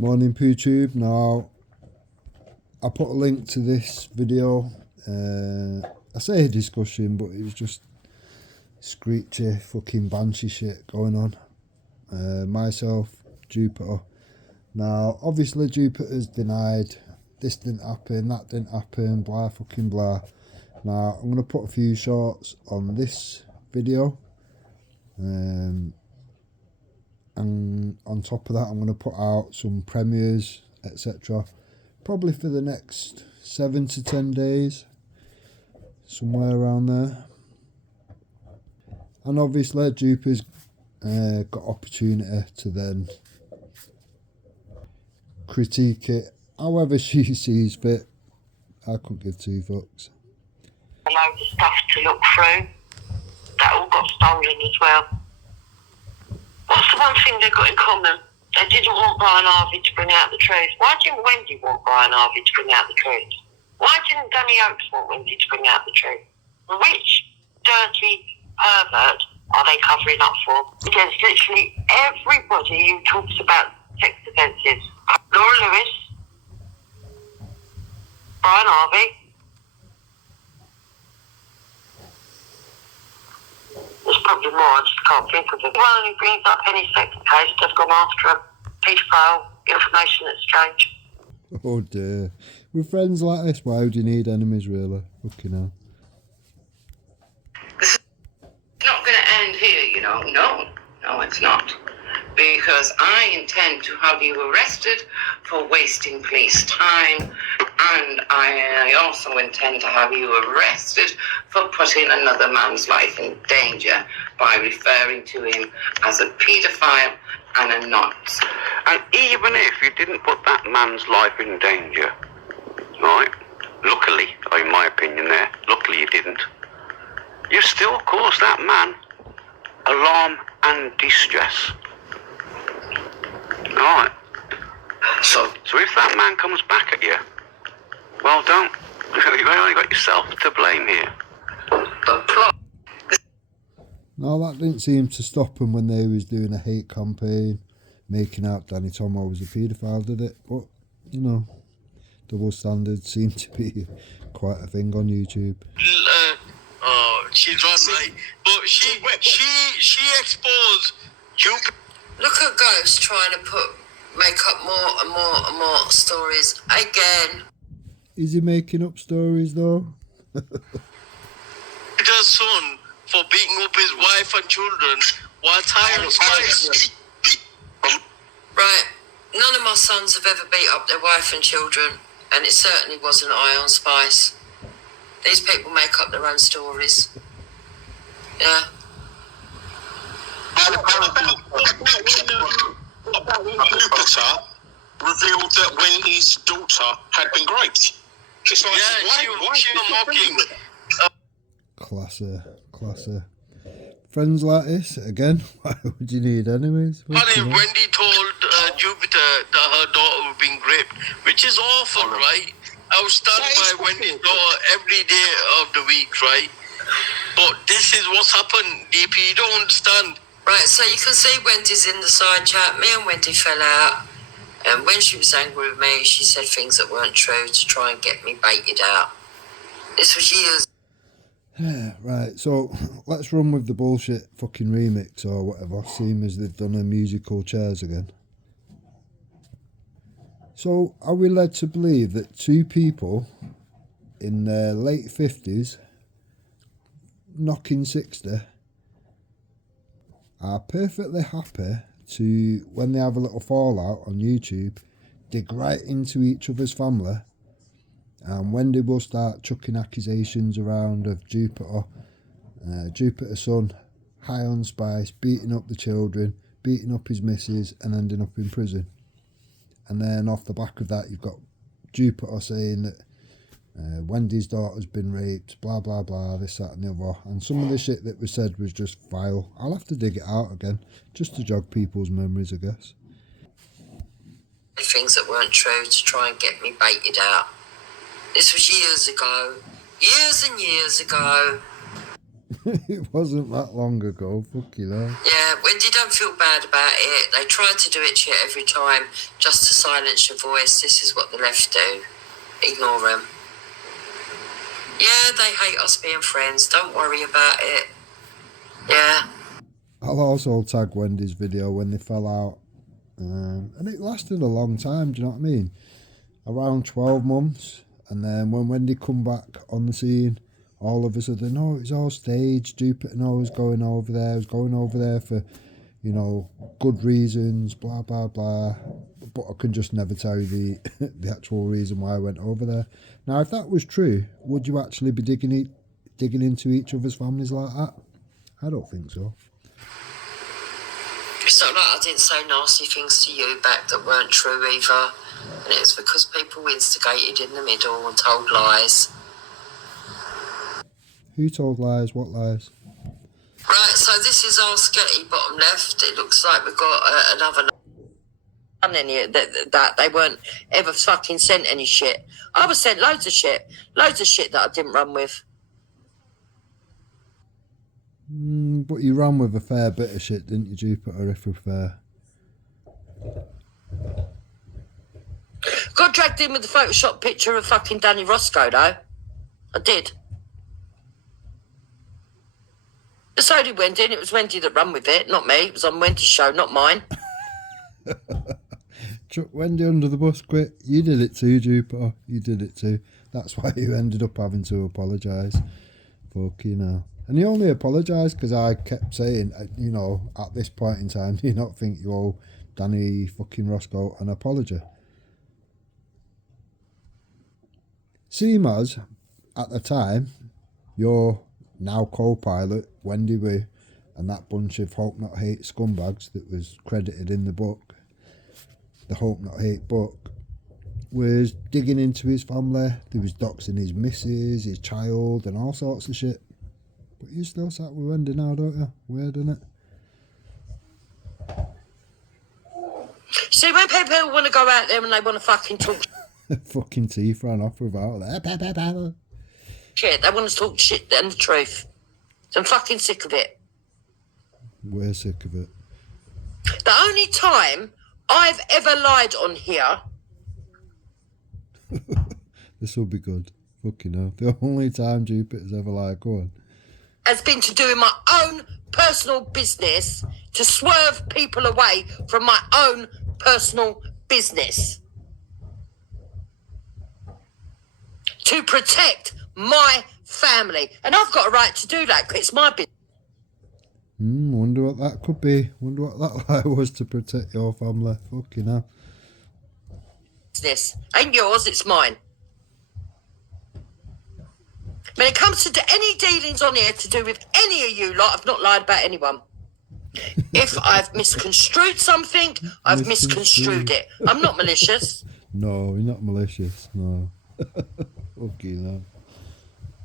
Morning PooTube. Now I put a link to this video. I say a discussion, but it was just screechy fucking banshee shit going on. Myself, Jupiter. Now obviously Jupiter's denied this didn't happen, that didn't happen, blah fucking blah. Now I'm gonna put a few shorts on this video. And on top of that I'm going to put out some premieres, etc. Probably for the next 7 to 10 days, somewhere around there. And obviously Jupiter's got opportunity to then critique it however she sees fit. I couldn't give two fucks. A load of stuff to look through that all got stolen as well. What's the one thing they got in common? They didn't want Brian Harvey to bring out the truth. Why didn't Wendy want Brian Harvey to bring out the truth? Why didn't Danny Oakes want Wendy to bring out the truth? Which dirty pervert are they covering up for? Because literally everybody who talks about sex offences, Laura Lewis, Brian Harvey, there's probably more, I just can't think of it. Anyone who brings up any sex case, they've gone after a paedophile, information exchange. Oh dear. With friends like this, why would you need enemies really? Fucking hell. This is not going to end here, you know. No, it's not. Because I intend to have you arrested for wasting police time, and I also intend to have you arrested for putting another man's life in danger by referring to him as a paedophile and a nonce. And even if you didn't put that man's life in danger, right, luckily, in my opinion there, luckily you didn't, you still cause that man alarm and distress. Right. So if that man comes back at you, well, don't. You've only got yourself to blame here. The plot. No, that didn't seem to stop them when they was doing a hate campaign, making out Danny Tomo was a paedophile, did it? But, you know, double standards seem to be quite a thing on YouTube. She's right, but she exposed you. Look at Ghost trying to make up more and more and more stories again. Is he making up stories though? His son for beating up his wife and children while tying up spice. Right, none of my sons have ever beat up their wife and children, and it certainly wasn't Ion Spice. These people make up their own stories. Yeah. Jupiter revealed that Wendy's daughter had been raped. It's like, yeah, she was mocking. Classy. Friends like this, again, why would you need enemies? Wendy told Jupiter that her daughter was being raped, which is awful, right? I was stunned by Wendy's daughter every day of the week, right? But this is what's happened, DP, you don't understand. Right, so you can see Wendy's in the side chat. Me and Wendy fell out. And when she was angry with me, she said things that weren't true to try and get me baited out. This was years. Yeah, right, so let's run with the bullshit fucking remix or whatever, seeing as they've done a musical chairs again. So, are we led to believe that two people in their late 50s, knocking 60, are perfectly happy to, when they have a little fallout on YouTube, dig right into each other's family, and Wendy will start chucking accusations around of Jupiter's son, high on spice, beating up the children, beating up his missus and ending up in prison. And then off the back of that you've got Jupiter saying that Wendy's daughter's been raped, blah blah blah, this, that and the other, and some of the shit that was said was just vile. I'll have to dig it out again, just to jog people's memories, I guess. Things that weren't true to try and get me baited out. This was years ago. Years and years ago. It wasn't that long ago, fucking hell. Yeah, Wendy, don't feel bad about it. They try to do it to you every time just to silence your voice. This is what the left do. Ignore them. Yeah, they hate us being friends. Don't worry about it. Yeah. I'll also tag Wendy's video when they fell out. And it lasted a long time, do you know what I mean? Around 12 months. And then when Wendy come back on the scene, all of a sudden, oh, it's all staged. Jupiter was going over there. I was going over there for, you know, good reasons, blah, blah, blah. But I can just never tell you the actual reason why I went over there. Now, if that was true, would you actually be digging into each other's families like that? I don't think so. It's not like I didn't say nasty things to you back that weren't true either. And it was because people instigated in the middle and told lies. Who told lies? What lies? Right, so this is our sketty bottom left. It looks like we've got another done any that they weren't ever fucking sent any shit. I was sent loads of shit that I didn't run with. But you ran with a fair bit of shit, didn't you, Jupiter, if we're fair? Got dragged in with the Photoshop picture of fucking Danny Roscoe, though. I did. So did Wendy, and it was Wendy that ran with it, not me. It was on Wendy's show, not mine. Chuck Wendy under the bus quick. You did it too, Jupiter. You did it too. That's why you ended up having to apologise. Fucking hell. And you only apologised because I kept saying, you know, at this point in time, do you not think you owe Danny fucking Roscoe an apology? Seem as, at the time, your now co-pilot, Wendy Wu, and that bunch of Hope Not Hate scumbags that was credited in the book, the Hope Not Hate book, was digging into his family. There was doxing his missus, his child, and all sorts of shit. But you still sat with Wendy now, don't you? Weird, isn't it? See, when people want to go out there and they want to fucking talk Fucking teeth ran off without that. shit, they want to talk shit and the truth. So I'm fucking sick of it. We're sick of it. The only time I've ever lied on here This will be good. Fucking hell. The only time Jupiter's ever like, go on. has been to doing my own personal business to swerve people away from my own personal business. To protect my family. And I've got a right to do that because it's my business. Wonder what that could be. Wonder what that lie was to protect your family. Fucking hell. Ain't yours, it's mine. When it comes to any dealings on here to do with any of you lot, I've not lied about anyone. If I've misconstrued something, I've misconstrued it. I'm not malicious. No, you're not malicious. No. Fucking hell.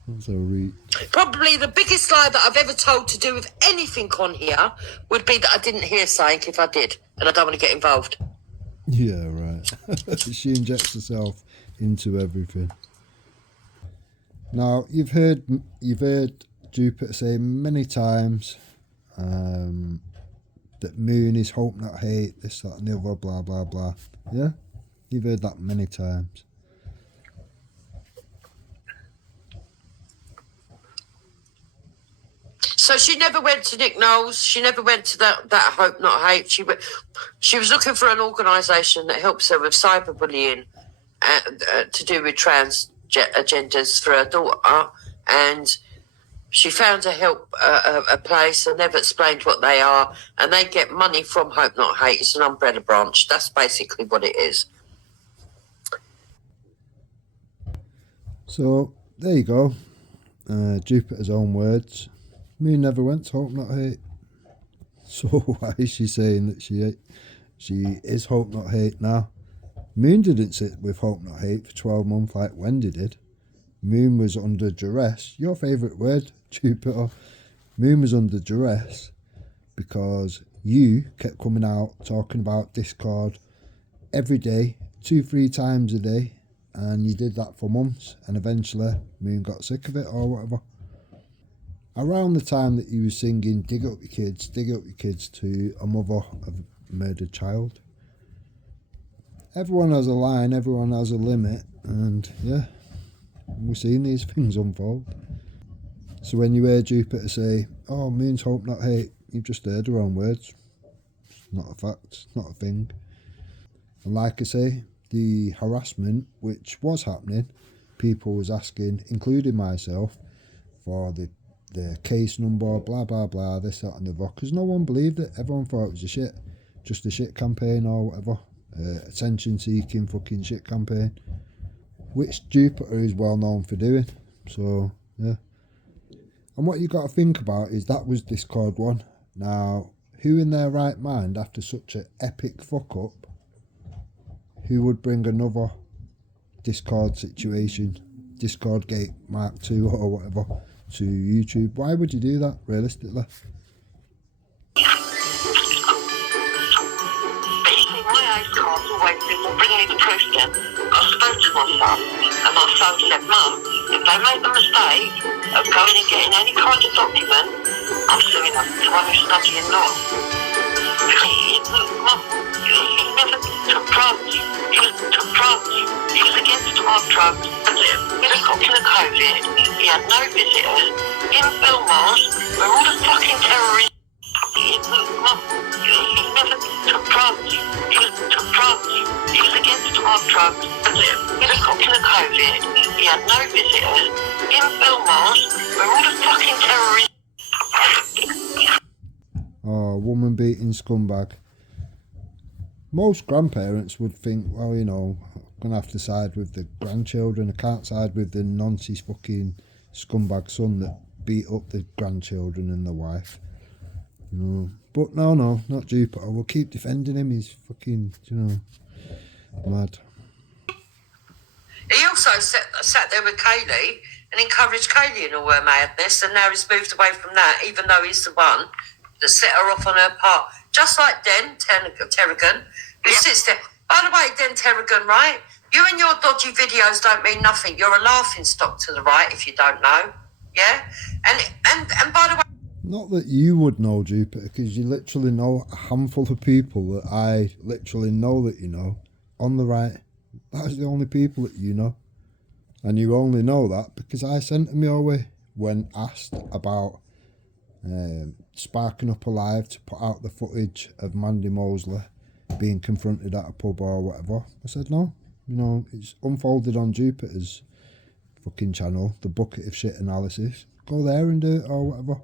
That's a reach. Probably the biggest lie that I've ever told to do with anything on here would be that I didn't hear something if I did, and I don't want to get involved. Yeah, right. She injects herself into everything. Now, you've heard Jupiter say many times that Moon is Hope Not Hate, this, that and the other, blah, blah, blah. Yeah? You've heard that many times. So she never went to Nick Knowles. She never went to that Hope Not Hate. She was looking for an organisation that helps her with cyberbullying to do with trans agendas for her daughter, and she found a place and never explained what they are, and they get money from Hope Not Hate. It's an umbrella branch. That's basically what it is. So, there you go. Jupiter's own words. Moon never went to Hope Not Hate. So why is she saying that she is Hope Not Hate now? Moon didn't sit with Hope Not Hate for 12 months like Wendy did. Moon was under duress. Your favourite word, Jupiter. Moon was under duress because you kept coming out talking about Discord every day, 2-3 times a day, and you did that for months, and eventually Moon got sick of it or whatever. around the time that he was singing dig up your kids to a mother of a murdered child. Everyone has a line, everyone has a limit, and yeah, we're seeing these things unfold. So when you hear Jupiter say, oh, moon's hope not hate, you've just heard her own words. It's not a fact, it's not a thing. And like I say, the harassment which was happening, people was asking, including myself, for the case number, blah blah blah, this, that and the other, because no one believed it. Everyone thought it was just a shit campaign or whatever, attention seeking fucking shit campaign, which Jupiter is well known for doing. So yeah. And what you got to think about is that was Discord 1. Now, who in their right mind, after such an epic fuck up, who would bring another Discord situation, Discord Gate Mark 2 or whatever, to YouTube? Why would you do that, realistically? My age card's always been, well, bring me the proof then. I spoke to my son, and my son said, Mum, if they make the mistake of going and getting any kind of document, I'm suing them, the one who's studying law. Mum, he never took drugs. He was against hard drugs. When he got to the COVID, he had no visitors. In Belmarsh, where all the fucking terrorists... Mum, he never took drugs. He was against hard drugs. When he got to the COVID, he had no visitors. In Belmarsh, where all the fucking terrorists... Oh, woman beating scumbag. Most grandparents would think, well, you know, I'm going to have to side with the grandchildren. I can't side with the nonsense fucking scumbag son that beat up the grandchildren and the wife. You know. But no, not Jupiter. We'll keep defending him. He's fucking, you know, mad. He also sat there with Kaylee and encouraged Kaylee in all her madness, and now he's moved away from that, even though he's the one that set her off on her part. Just like Den Terrigan, who sits there. By the way, Den Terrigan, right? You and your dodgy videos don't mean nothing. You're a laughing stock to the right, if you don't know. Yeah? And by the way... Not that you would know, Jupiter, because you literally know a handful of people that I literally know that you know. On the right, that's the only people that you know. And you only know that because I sent them your way when asked about Sparking Up Alive to put out the footage of Mandy Mosley being confronted at a pub or whatever. I said no. You know, it's unfolded on Jupiter's fucking channel, the Bucket of Shit Analysis. Go there and do it or whatever.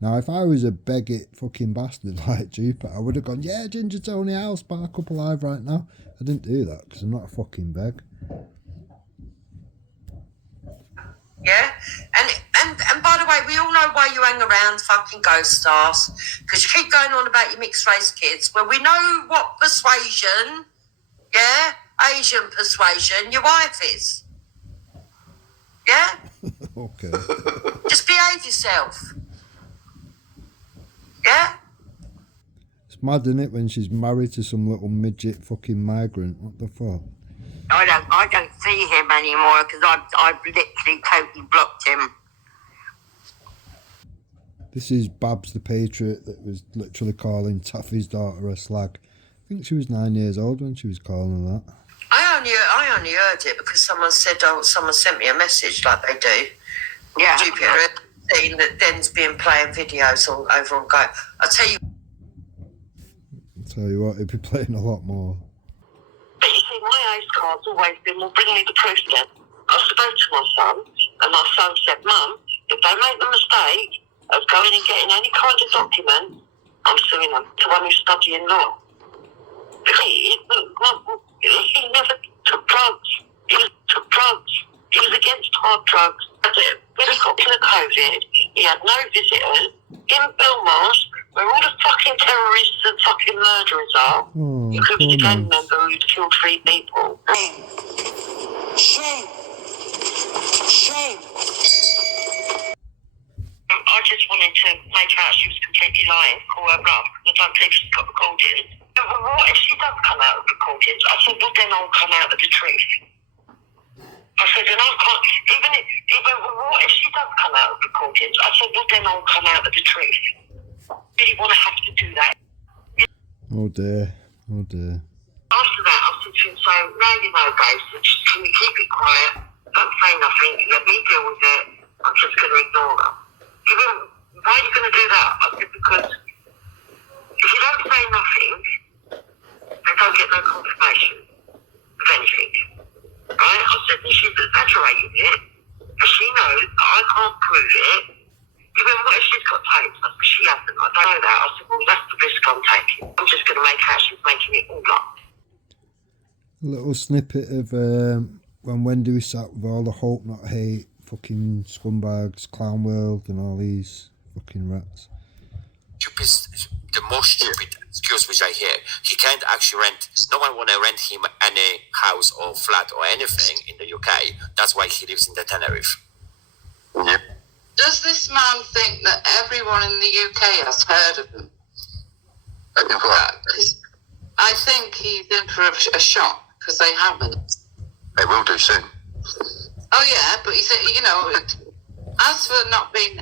Now, if I was a begit fucking bastard like Jupiter, I would have gone, yeah, Ginger Tony, I'll Spark Up Alive right now. I didn't do that because I'm not a fucking beg. Yeah, and by the way, we all know why you hang around fucking ghost stars, because you keep going on about your mixed race kids. Well, we know what persuasion, yeah, Asian persuasion, your wife is. Yeah? Okay. Just behave yourself. Yeah? It's mad, isn't it, when she's married to some little midget fucking migrant? What the fuck? I don't see him anymore because I've literally totally blocked him. This is Babs the Patriot that was literally calling Taffy's daughter a slag. I think she was 9 years old when she was calling her that. I only heard it because someone said, someone sent me a message like they do. Yeah. Jupiter saying that Den's been playing videos over on Go. I'll tell you what, he'd be playing a lot more. But you see, my ace card's always been, well, bring me the proof then. I spoke to my son, and my son said, Mum, if they make the mistake of going and getting any kind of document, I'm suing them, the one who's studying law. He never took drugs. He was against hard drugs. When he got to the COVID, he had no visitors. In Belmarsh, where all the fucking terrorists and fucking murderers are, including the gang member who'd killed 3 people. Shame. I just wanted to make out she was completely lying, call her bluff, because I don't think she's got recordings. What if she does come out with recordings? I think we'll then all come out with the truth. I said, and I can't, even what if she does come out of recordings? I said, well, then I'll come out of the truth. Really want to have to do that. Oh dear. Oh dear. After that, I said to him, so now you know, guys, just can you keep it quiet? Don't say nothing. Let me deal with it. I'm just going to ignore her. He went, why are you going to do that? I said, because if you don't say nothing, they don't get no confirmation of anything. Right? I said, and she's exaggerating it, and she knows that I can't prove it. He went, what if she's got tapes? I said, she hasn't. I don't know that. I said, well, that's the risk I'm taking. I'm just going to make out she's making it all up. A little snippet of when Wendy was sat with all the Hope Not Hate fucking scumbags, Clown World and all these fucking rats. The most stupid excuse which I hear, he can't actually rent, no one want to rent him any house or flat or anything in the UK. That's why he lives in the Tenerife. Yep. Does this man think that everyone in the UK has heard of him? I think he's in for a shock because they haven't. They will do soon. Oh yeah, but he said, you know, as for not being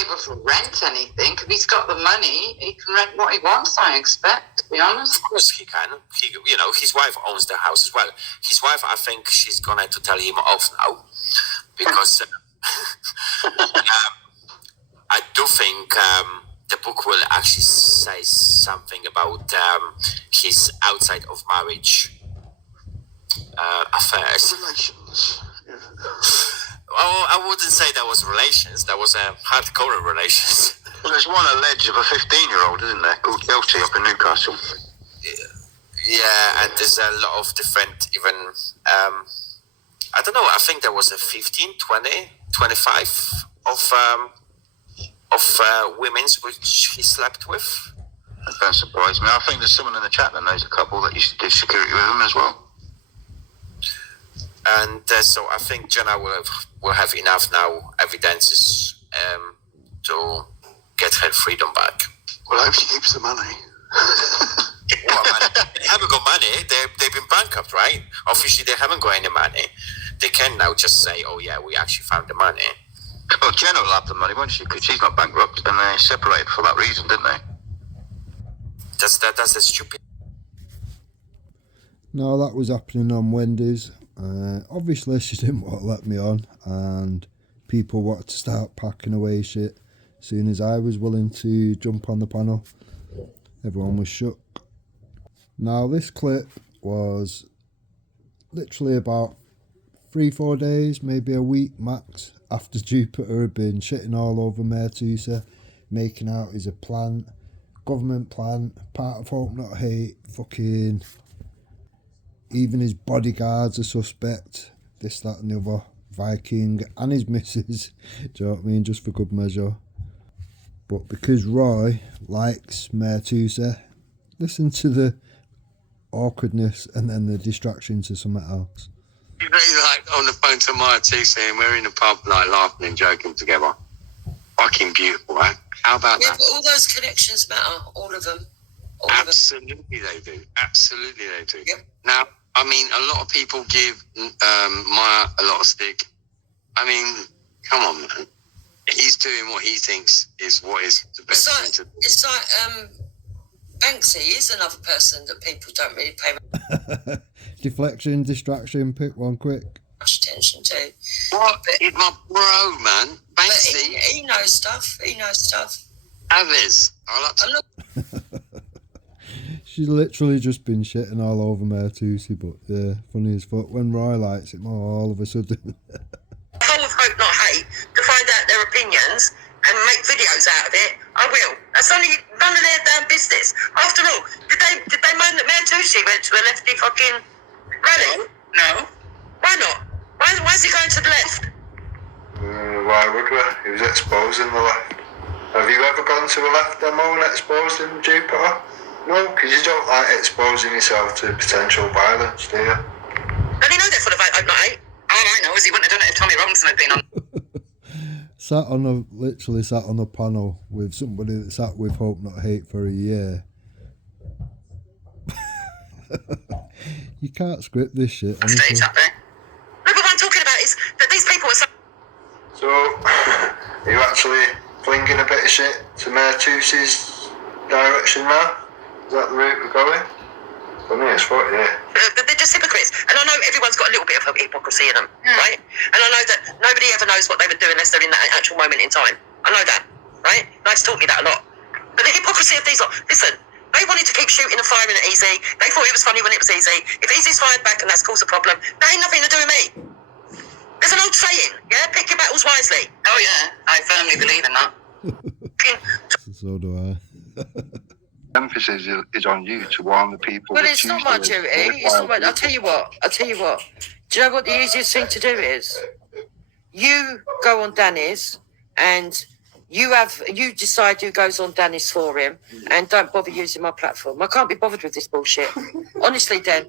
able to rent anything, if he's got the money, he can rent what he wants, I expect, to be honest. Of course he can. You know, his wife owns the house as well. His wife, I think she's going to tell him off now because I do think the book will actually say something about his outside of marriage affairs. Relations. Yeah. Oh, I wouldn't say that was relations. That was hardcore relations. Well, there's one alleged of a 15-year-old, isn't there, called Chelsea up in Newcastle. Yeah, and there's a lot of different, even, I don't know, I think there was a 15, 20, 25 of women which he slept with. That don't surprise me. I think there's someone in the chat that knows a couple that used to do security with him as well. And so I think Jenna will have enough now evidences to get her freedom back. Well, I hope she keeps the money. Well, man, they haven't got money. They've been bankrupt, right? Officially, they haven't got any money. They can now just say, oh, yeah, we actually found the money. Well, Jenna will have the money, won't she? Because she's not bankrupt, and they separated for that reason, didn't they? That's a stupid... No, that was happening on Wendy's. Obviously, she didn't want to let me on, and people wanted to start packing away shit. As soon as I was willing to jump on the panel, everyone was shook. Now, this clip was literally about 3-4 days, maybe a week max, after Jupiter had been shitting all over Mayor Tusa, making out he's a plant, government plant, part of Hope Not Hate, fucking... Even his bodyguard's a suspect, this, that and the other, Viking, and his missus, do you know what I mean, just for good measure. But because Roy likes Mayor Tusa, listen to the awkwardness and then the distraction to something else. He's like on the phone to Maya Tusa and we're in the pub like laughing and joking together. Fucking beautiful, right? How about Yeah, that? but all those connections matter, all of them. All of them. Absolutely they do. Absolutely they do. Yep. Now, I mean, a lot of people give Maya a lot of stick. I mean, come on, man. He's doing what he thinks is what is the best thing to do. It's like Banksy is another person that people don't really pay Deflection, distraction, pick one quick. much attention to. What? He's my bro, man. But Banksy. he knows stuff. He knows stuff. Others. I like to And look, She's literally just been shitting all over Mayor Tusi, but yeah, funny as fuck. When Roy likes it more, all of a sudden. Full of Hope Not Hate to find out their opinions and make videos out of it. I will. That's only none of their damn business. After all, did they moan that Mayor Tusi went to a lefty fucking rally? No. Why not? Why is he going to the left? Why would we? He was exposing the left. Have you ever gone to a left demo and exposed him, Jupiter? No, because you don't like exposing yourself to potential violence, do you? Does he know they're full of Hope Not Hate? All I know is he wouldn't have done it if Tommy Robinson had been on. Literally sat on a panel with somebody that sat with Hope Not Hate for a year. You can't script this shit. States up there. Look at what I'm push it to Mertus's direction now? Is that the route we're going? For me, it's what, yeah. They're just hypocrites. And I know everyone's got a little bit of hypocrisy in them, right? And I know that nobody ever knows what they would do unless they're in that actual moment in time. I know that, right? Life's taught me that a lot. But the hypocrisy of these lot, listen, they wanted to keep shooting and firing at Easy. They thought it was funny when it was easy. If Easy's fired back and that's caused a problem, that ain't nothing to do with me. There's an old saying, yeah? Pick your battles wisely. Oh, yeah. I firmly believe in that. So do I. Emphasis is on you to warn the people. Well, it's not my duty. It's not my, I'll tell you what. Do you know what the easiest thing to do is? You go on Danny's and you decide who goes on Danny's for him and don't bother using my platform. I can't be bothered with this bullshit. Honestly, Dan.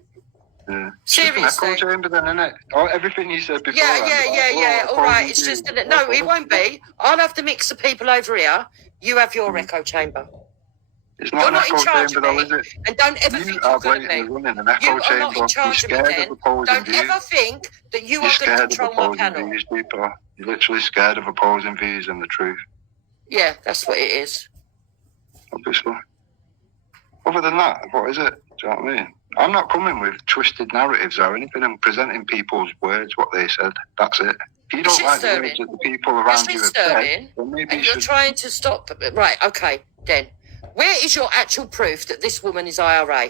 Yeah. Seriously. Echo chamber then, innit? Everything you said before. Yeah. All right. It's just no, it won't be. I'll have the mix of people over here. You have your echo chamber. It's not You're an not in echo charge chamber, of though, it. is it? And don't ever think you're going to be. Running an echo You are chamber. not in charge of it, Dan. Don't ever think that you are going to control my panel. Views, people. You're literally scared of opposing views and the truth. Yeah, that's what it is. Obviously. Other than that, what is it? Do you know what I mean? I'm not coming with twisted narratives or anything. I'm presenting people's words, what they said. That's it. If you don't like the words that the people around you have said, then maybe and you're trying to stop. Right, okay, then. Where is your actual proof that this woman is IRA?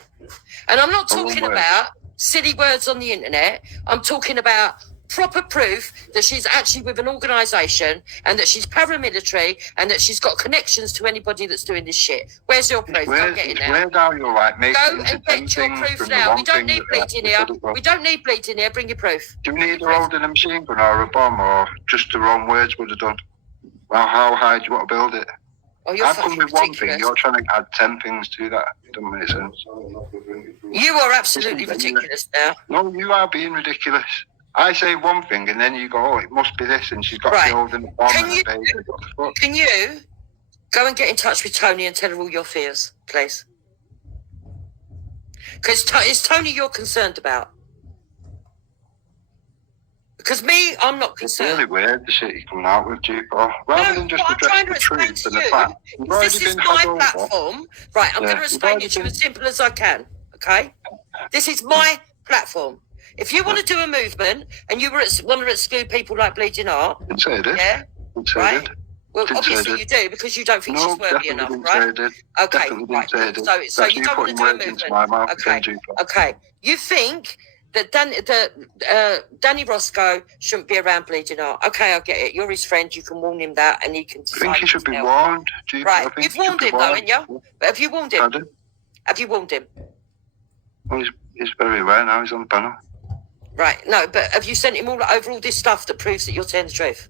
And I'm not talking about silly words on the internet. I'm talking about proper proof that she's actually with an organisation and that she's paramilitary and that she's got connections to anybody that's doing this shit. Where's your proof? I'm getting there. Where are you, like, making Go and get your proof now. We don't need bleeding here. We don't need bleeding here. Bring your proof. Do you need her holding a machine gun or a bomb or just the wrong words would have done? Well, how high do you want to build it? Oh, you're I've come with one ridiculous. thing, you're trying to add 10 things to that. It doesn't make sense. You are absolutely ridiculous now. No, you are being ridiculous. I say one thing and then you go, oh, it must be this, and she's got to be holding the bomb and a baby. What the fuck? Can you go and get in touch with Tony and tell her all your fears, please? Because it's Tony you're concerned about. Because me, I'm not It's concerned. really weird, the shit you're coming out with, Duper. Rather than just address the truth and the fact. You've already This is been my had over. platform. Right, I'm going to explain it to you as simple as I can, okay? This is my platform. If you want to do a movement and you want to exclude people like Bleeding Heart, Didn't say I did. yeah, Didn't say I right? did. Well, Didn't say I obviously did. you do because you don't think No, she's worthy definitely enough, didn't say I right? did. Okay, Definitely didn't right. say I did. So That's you you don't want to putting do a words into movement. my mouth Okay, again, Duper. okay. You think that Danny Roscoe shouldn't be around Bleeding Heart. Okay, I get it. You're his friend. You can warn him that, and he can I decide. think he should be himself. warned, Duper. Right, I think you've he should warned be him, though, warned. haven't you? But have you warned him? Pardon? Have you warned him? Well, he's very aware now. He's on the panel. Right, no, but have you sent him all over all this stuff that proves that you're telling the truth?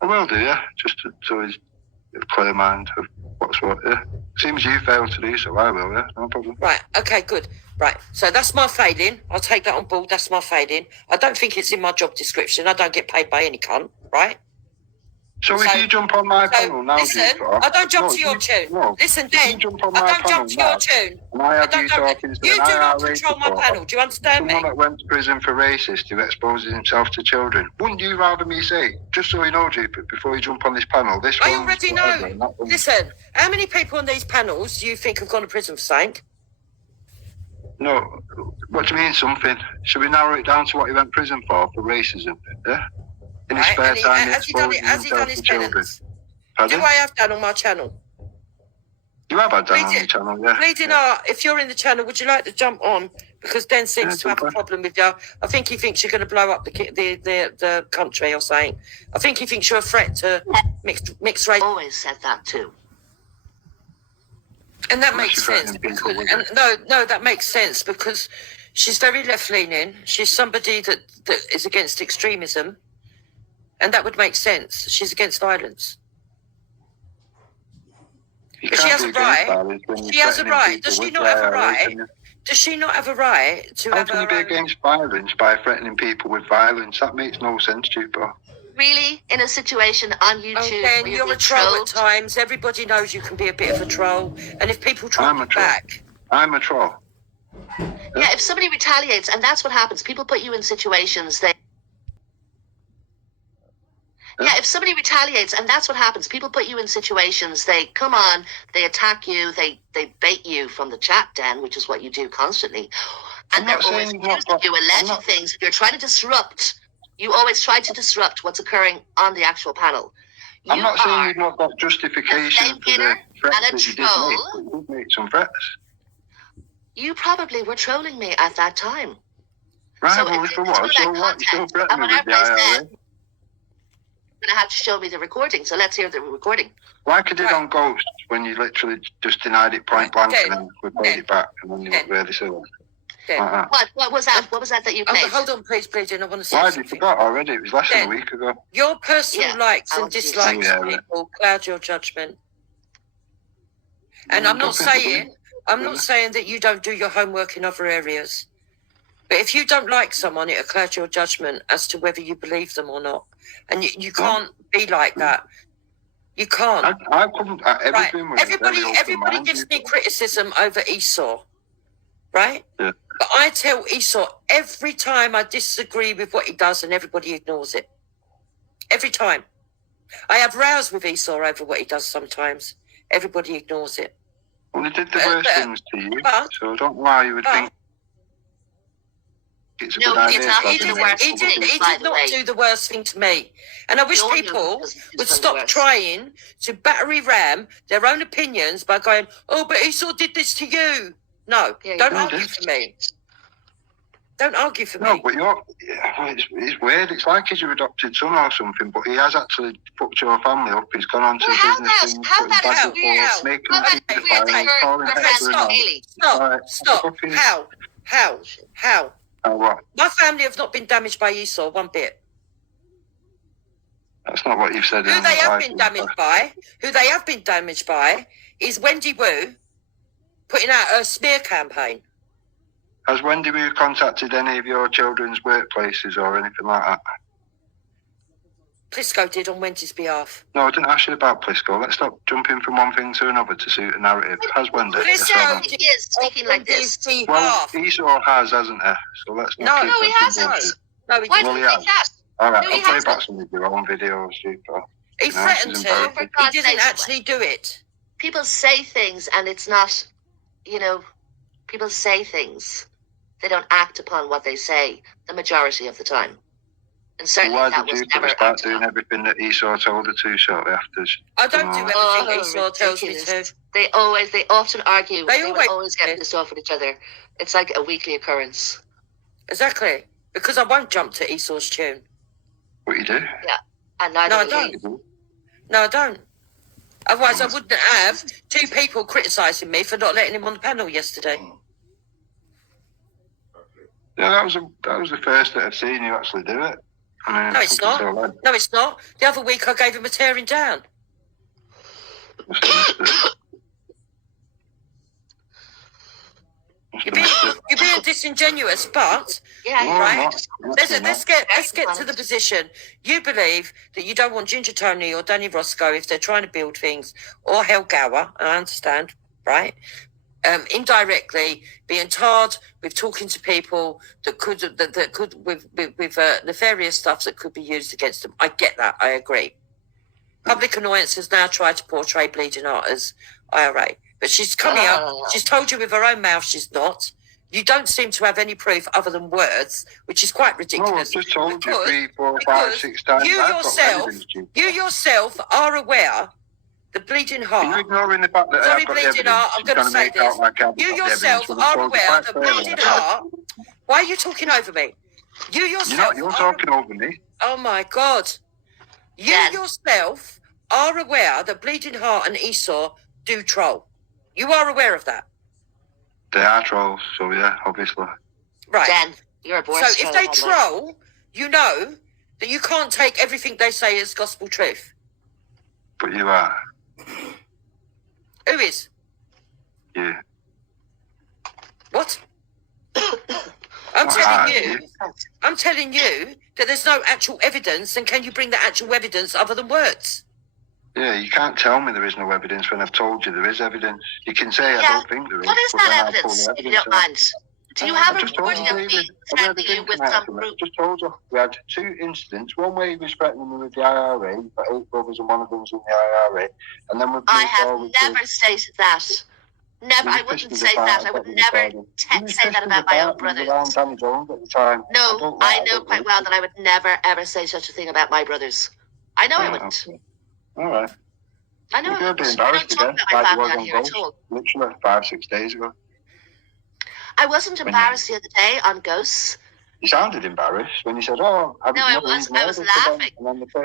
I will do, yeah. Just so he's a clear mind of what's what, yeah. Seems you failed to do so, I will, yeah. No problem. Right, okay, good. Right, so that's my failing. I'll take that on board. That's my failing. I don't think it's in my job description. I don't get paid by any cunt, right? So if you jump on my panel now, listen, Duper, I don't jump no, to your you- tune. no, Listen, if Dan, you jump on I my don't jump panel to now, your tune. and I have you talking to You an do not IRA control my supporter, panel. Do you understand me? someone that went to prison for racist who exposes himself to children, wouldn't you rather me say, just so you know, Duper, before you jump on this panel, this I one's already whatever, and know. that one's- Listen, how many people on these panels do you think have gone to prison for something? No, what do you mean something? Should we narrow it down to what he went to prison for racism, yeah? In his Right, spare and he- time, he has he done it? exposes Has he done himself his to children. penance? Pardon? Do I have done on my channel? You have had that on Bleeding- your channel, yeah? Bleeding Heart, if you're in the channel, would you like to jump on? Because Dan seems Yeah, to have a jump on. problem with you. I think he thinks you're going to blow up the country or something. I think he thinks you're a threat to mixed race. Always said that too. And that Unless makes you're sense. threatening people Because, with and no, that makes sense because she's very left-leaning. She's somebody that is against extremism. And that would make sense. She's against violence. You But she can't has be a against right. violence when you're She has a threatening right. people Does she with not have a violence, right? and you- Does she not have a right to How have can her you be own... against violence by threatening people with violence? That makes no sense, Duper. Really, in a situation on YouTube, Oh, Dan, where you're you're a troll trolled, at times. Everybody knows you can be a bit of a troll. And if people troll I'm a you troll. back... I'm a troll. yeah, if somebody retaliates, and that's what happens, people put you in situations Yeah, if somebody retaliates, and that's what happens. People put you in situations, they come on, they attack you, they bait you from the chat den, which is what you do constantly. And they're always accusing you, alleging things. You're trying to disrupt. You always try to disrupt what's occurring on the actual panel. I'm not saying you've not got justification for the threats and a that you did troll. make, but you did make some threats. You probably were trolling me at that time. Right, So well, if if it it's was, with so that what? You still context, threatened and me with the whatever I IRA. said, you're going to have to show me the recording. So let's hear the recording. Like I did on Ghost, when you literally just denied it point blank and then we played it back and then you weren't really silly. Then. Like that. What was that? What was that you played? Hold on, please, Jen. I want to say Why? You something. forgot already. It was less than a week ago. Your personal likes and dislikes of Yeah. people cloud your judgment. And I'm not saying that you don't do your homework in other areas. But if you don't like someone, it'll cloud your judgment as to whether you believe them or not. And you can't be like that. You can't. I couldn't. Everything was Everybody gives me criticism over Esau, right? Yeah. But I tell Esau every time I disagree with what he does, and everybody ignores it. Every time. I have rows with Esau over what he does sometimes. Everybody ignores it. Well, he did the worst things to you, so I don't know why you would think it's a good idea. He did not do the worst thing to me. And I wish people would stop trying to battery ram their own opinions by going, oh, but Esau did this to you. No, don't argue for me. Don't argue for me. No, but it's weird. It's like he's your adopted son or something, but he has actually fucked your family up. He's gone on to business things, how that is weird. making How that is weird that Stop. How? How what? My family have not been damaged by Esau one bit. That's not what you've said. Who they have been damaged by is Wendy Wu putting out a smear campaign. Has Wendy Wu contacted any of your children's workplaces or anything like that? Plisco did on Wendy's behalf. No, I didn't ask you about Plisco. Let's stop jumping from one thing to another to suit a narrative. Has Wendy? Plisco is speaking like this. Well, Esau has, hasn't he? So let's not No, he hasn't. No, he Well, he has. All right, I'll play back some of your own videos. He threatened to. He didn't actually do it. People say things, and it's not, people say things. They don't act upon what they say the majority of the time. And certainly why that did was you never start doing everything that Esau told her to shortly after? I don't do everything Esau tells me to. They often argue. They always get pissed off with each other. It's like a weekly occurrence. Exactly. Because I won't jump to Esau's tune. What you do? Yeah. And neither I don't. No, I don't. Otherwise, I wouldn't have two people criticising me for not letting him on the panel yesterday. Yeah, that was the first that I've seen you actually do it. No, it's not. No, it's not. The other week I gave him a tearing down. You're being disingenuous, but right. Let's get to the position. You believe that you don't want Ginger Tony or Danny Roscoe if they're trying to build things, or Hel Gower. I understand, right? Indirectly being tarred with talking to people that could with nefarious stuff that could be used against them. I get that. I agree. Public Annoyance has now tried to portray Bleeding Heart as IRA, but she's coming up. She's told you with her own mouth she's not. You don't seem to have any proof other than words, which is quite ridiculous. No, I've just told you 3, 4, 5, 6 times. You yourself are aware. The Bleeding Heart. Are you ignoring the fact that Sorry, Bleeding Heart, I'm going to say this. You yourself are aware that Bleeding Heart. Why are you talking over me? You yourself. You're talking over me. Oh my God. You yourself are aware that Bleeding Heart and Esau do troll. You are aware of that. They are trolls, so yeah, obviously. Right. Dan, you're a boy. So if they troll, you know that you can't take everything they say as gospel truth. But you are. Who is? You. What? I'm telling you that there's no actual evidence, and can you bring the actual evidence other than words? Yeah, you can't tell me there is no evidence when I've told you there is evidence. You can say I don't think there is. What is that evidence, if you don't mind? Do you have I a just told recording of me David, I had threatening a you with internet some from it. proof? Just told you. We had 2 incidents. One where he was threatening me with the IRA, but 8 brothers and one of them's in the IRA. And then I have never stated that. Never. I wouldn't say that. I would never say that about my own brothers. Danny Jones at the time. No, I know quite well that I would never, ever say such a thing about my brothers. I know I wouldn't. Okay. All right. I know I You're wouldn't. being I embarrassed don't talk again, about my like you family was on on here at Ghost, all. literally 5-6 days ago. I wasn't embarrassed the other day on Ghosts. You sounded embarrassed when you said, "Oh, I No, I was laughing.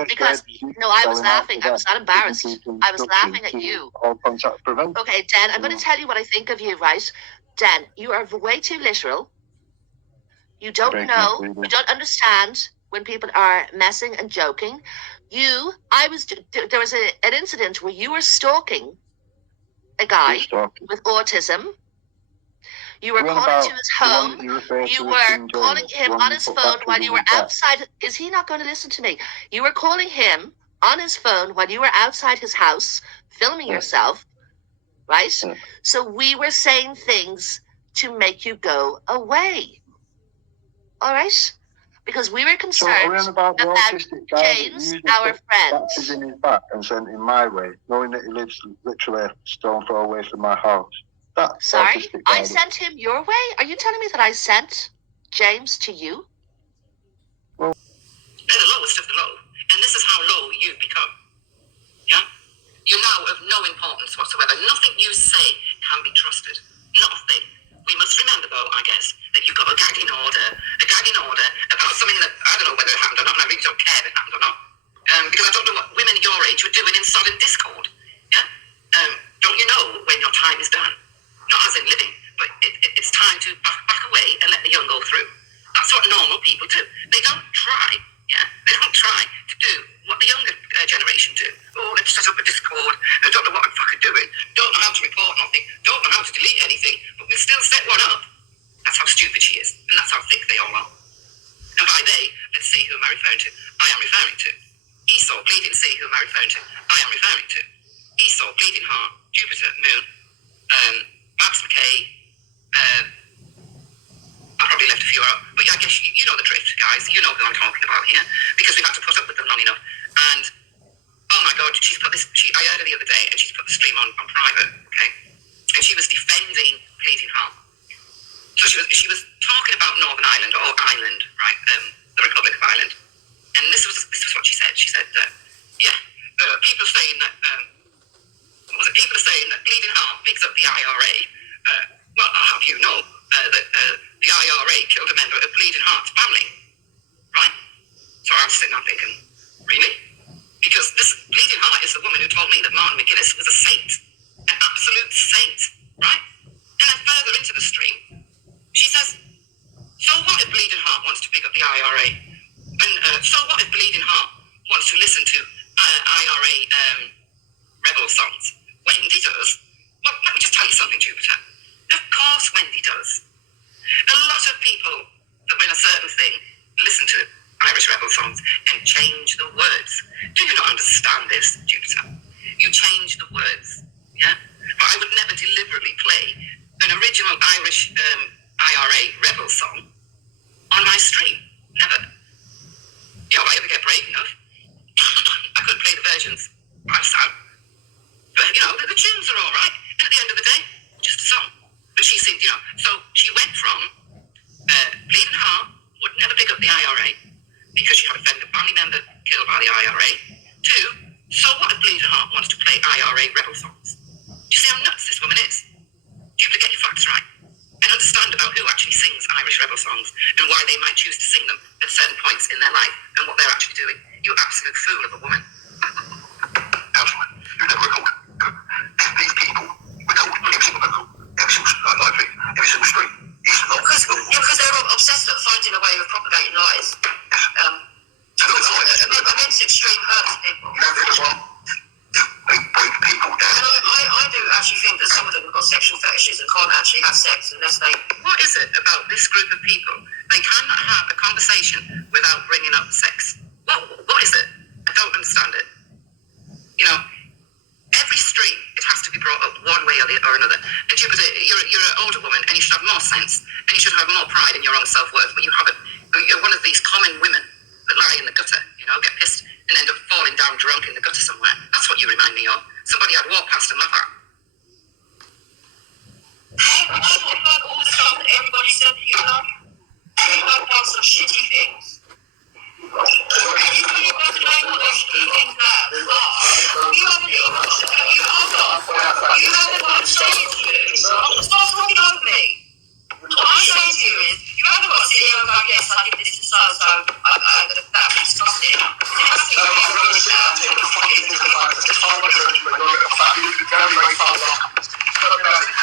Because, no, I was laughing. I was not embarrassed. I was laughing at you. Okay, Dan, I'm going to tell you what I think of you, right? Dan, you are way too literal. You don't know, you don't understand when people are messing and joking. There was an incident where you were stalking a guy with autism. You were calling to his home. You were calling him on his phone while you were outside. Is he not going to listen to me? You were calling him on his phone while you were outside his house, filming yourself, right? So we were saying things to make you go away. All right? Because we were concerned about James, our friend. In his back and sent him my way, knowing that he lives literally a stone throw away from my house. Sorry, I sent him your way? Are you telling me that I sent James to you? They're the lowest of the low, and this is how low you've become. Yeah? You're now of no importance whatsoever. Nothing you say can be trusted. Not a thing. We must remember, though, I guess, that you've got a gagging order about something that I don't know whether it happened or not, and I really don't care if it happened or not. Because I don't know what women your age would do in sodden discord. Yeah? Don't you know when your time is done? Not as in living, but it's time to back away and let the young go through. That's what normal people do. They don't try, yeah? They don't try to do what the younger generation do. Oh, let's set up a Discord. I don't know what I'm fucking doing. Don't know how to report nothing. Don't know how to delete anything. But we'll still set one up. That's how stupid she is. And that's how thick they all are. And by they, let's see who am I referring to. I am referring to Esau, Bleeding Sea, who am I referring to. I am referring to Esau, Bleeding Heart, Jupiter, Moon, Babs McKay, I probably left a few out, but yeah, I guess you know the drift, guys. You know who I'm talking about here, because we've had to put up with them long enough. And oh my God, she's put this. I heard her the other day, and she's put the stream on private, okay? And she was defending Bleeding Heart. So she was talking about Northern Ireland or Ireland, right? The Republic of Ireland. And this was what she said. She said, people saying that. People are saying that Bleeding Heart picks up the IRA. Well, I'll have you know that the IRA killed a member of Bleeding Heart's family, right? So I'm sitting there thinking, really? Because this Bleeding Heart is the woman who told me that Martin McGuinness was a saint, an absolute saint, right? And then further into the stream, she says, so what if Bleeding Heart wants to pick up the IRA? And so what if Bleeding Heart wants to listen to IRA rebel songs? Wendy does. Well, let me just tell you something, Jupiter. Of course Wendy does. A lot of people that win a certain thing listen to Irish rebel songs and change the words. Do you not understand this, Jupiter? You change the words, yeah? But I would never deliberately play an original Irish IRA rebel song on my stream. Never. You know, if I ever get brave enough, I could play the versions by sound. But, you know, the tunes are all right. And at the end of the day, just a song. But she said, you know, so she went from Bleeding Heart would never pick up the IRA because she had a family member killed by the IRA, to, so what if Bleeding Heart wants to play IRA rebel songs? Do you see how nuts this woman is? You have to get your facts right and understand about who actually sings Irish rebel songs and why they might choose to sing them at certain points in their life and what they're actually doing. You absolute fool of a woman. Elsewhere, you never record. These people record every single vocal, every single stream. It's not because they're obsessed at finding a way of propagating lies. Against extreme hurt people. Break people down. And I do actually think that some of them have got sexual fetishes and can't actually have sex unless they... What is it about this group of people? They cannot have a conversation without bringing up sex. What is it? I don't understand it. You know, Every street, it has to be brought up one way or another. And Jupiter, you're an older woman, and you should have more sense, and you should have more pride in your own self-worth, but you haven't. You're one of these common women that lie in the gutter, you know, get pissed and end up falling down drunk in the gutter somewhere. That's what you remind me of. Somebody I'd walk past and laugh at. Hey, I don't like all the stuff that everybody said that you love. You have done some shitty things. And you can't go to name all those shitty things out. You haven't even got to say it to you. Stop talking over me. What I'm saying to you is, you haven't got to sit here and go, yes, I did this to so-and-so, that was disgusting. It has to be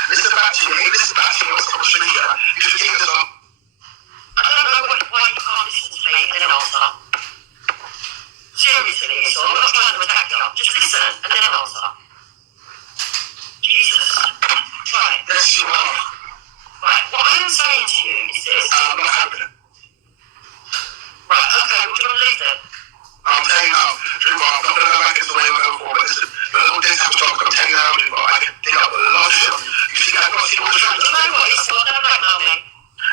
Listen back to you. What's on the street here. You should think this up. I don't know why you can't listen to me and then answer. Seriously, so I'm not trying to attack you. Just listen and then answer. Jesus. Right. Yes, you are. Right, what I am saying to you is this. I'm not having it. Right, okay, we're going to leave then. I'm telling you now, Drew, I'm not going to go back into the way we were before, but listen, the little things have stopped. I'm telling you now, Drew, I can dig up a lot of shit on you. You see, I've got to see all the truth. You know what, it's not blackmail me.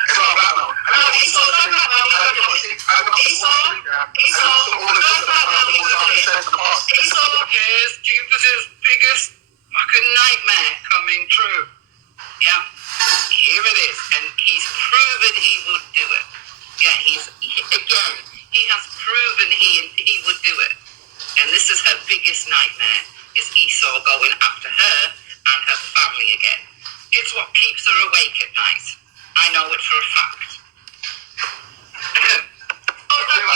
It's not blackmail. No, it's not blackmail me. Esau is Jupiter's biggest fucking nightmare coming true. Yeah? Here it is. And he's proven he would do it. Yeah, he has proven he would do it. And this is her biggest nightmare, is Esau going after her and her family again. It's what keeps her awake at night. I know it for a fact. Don't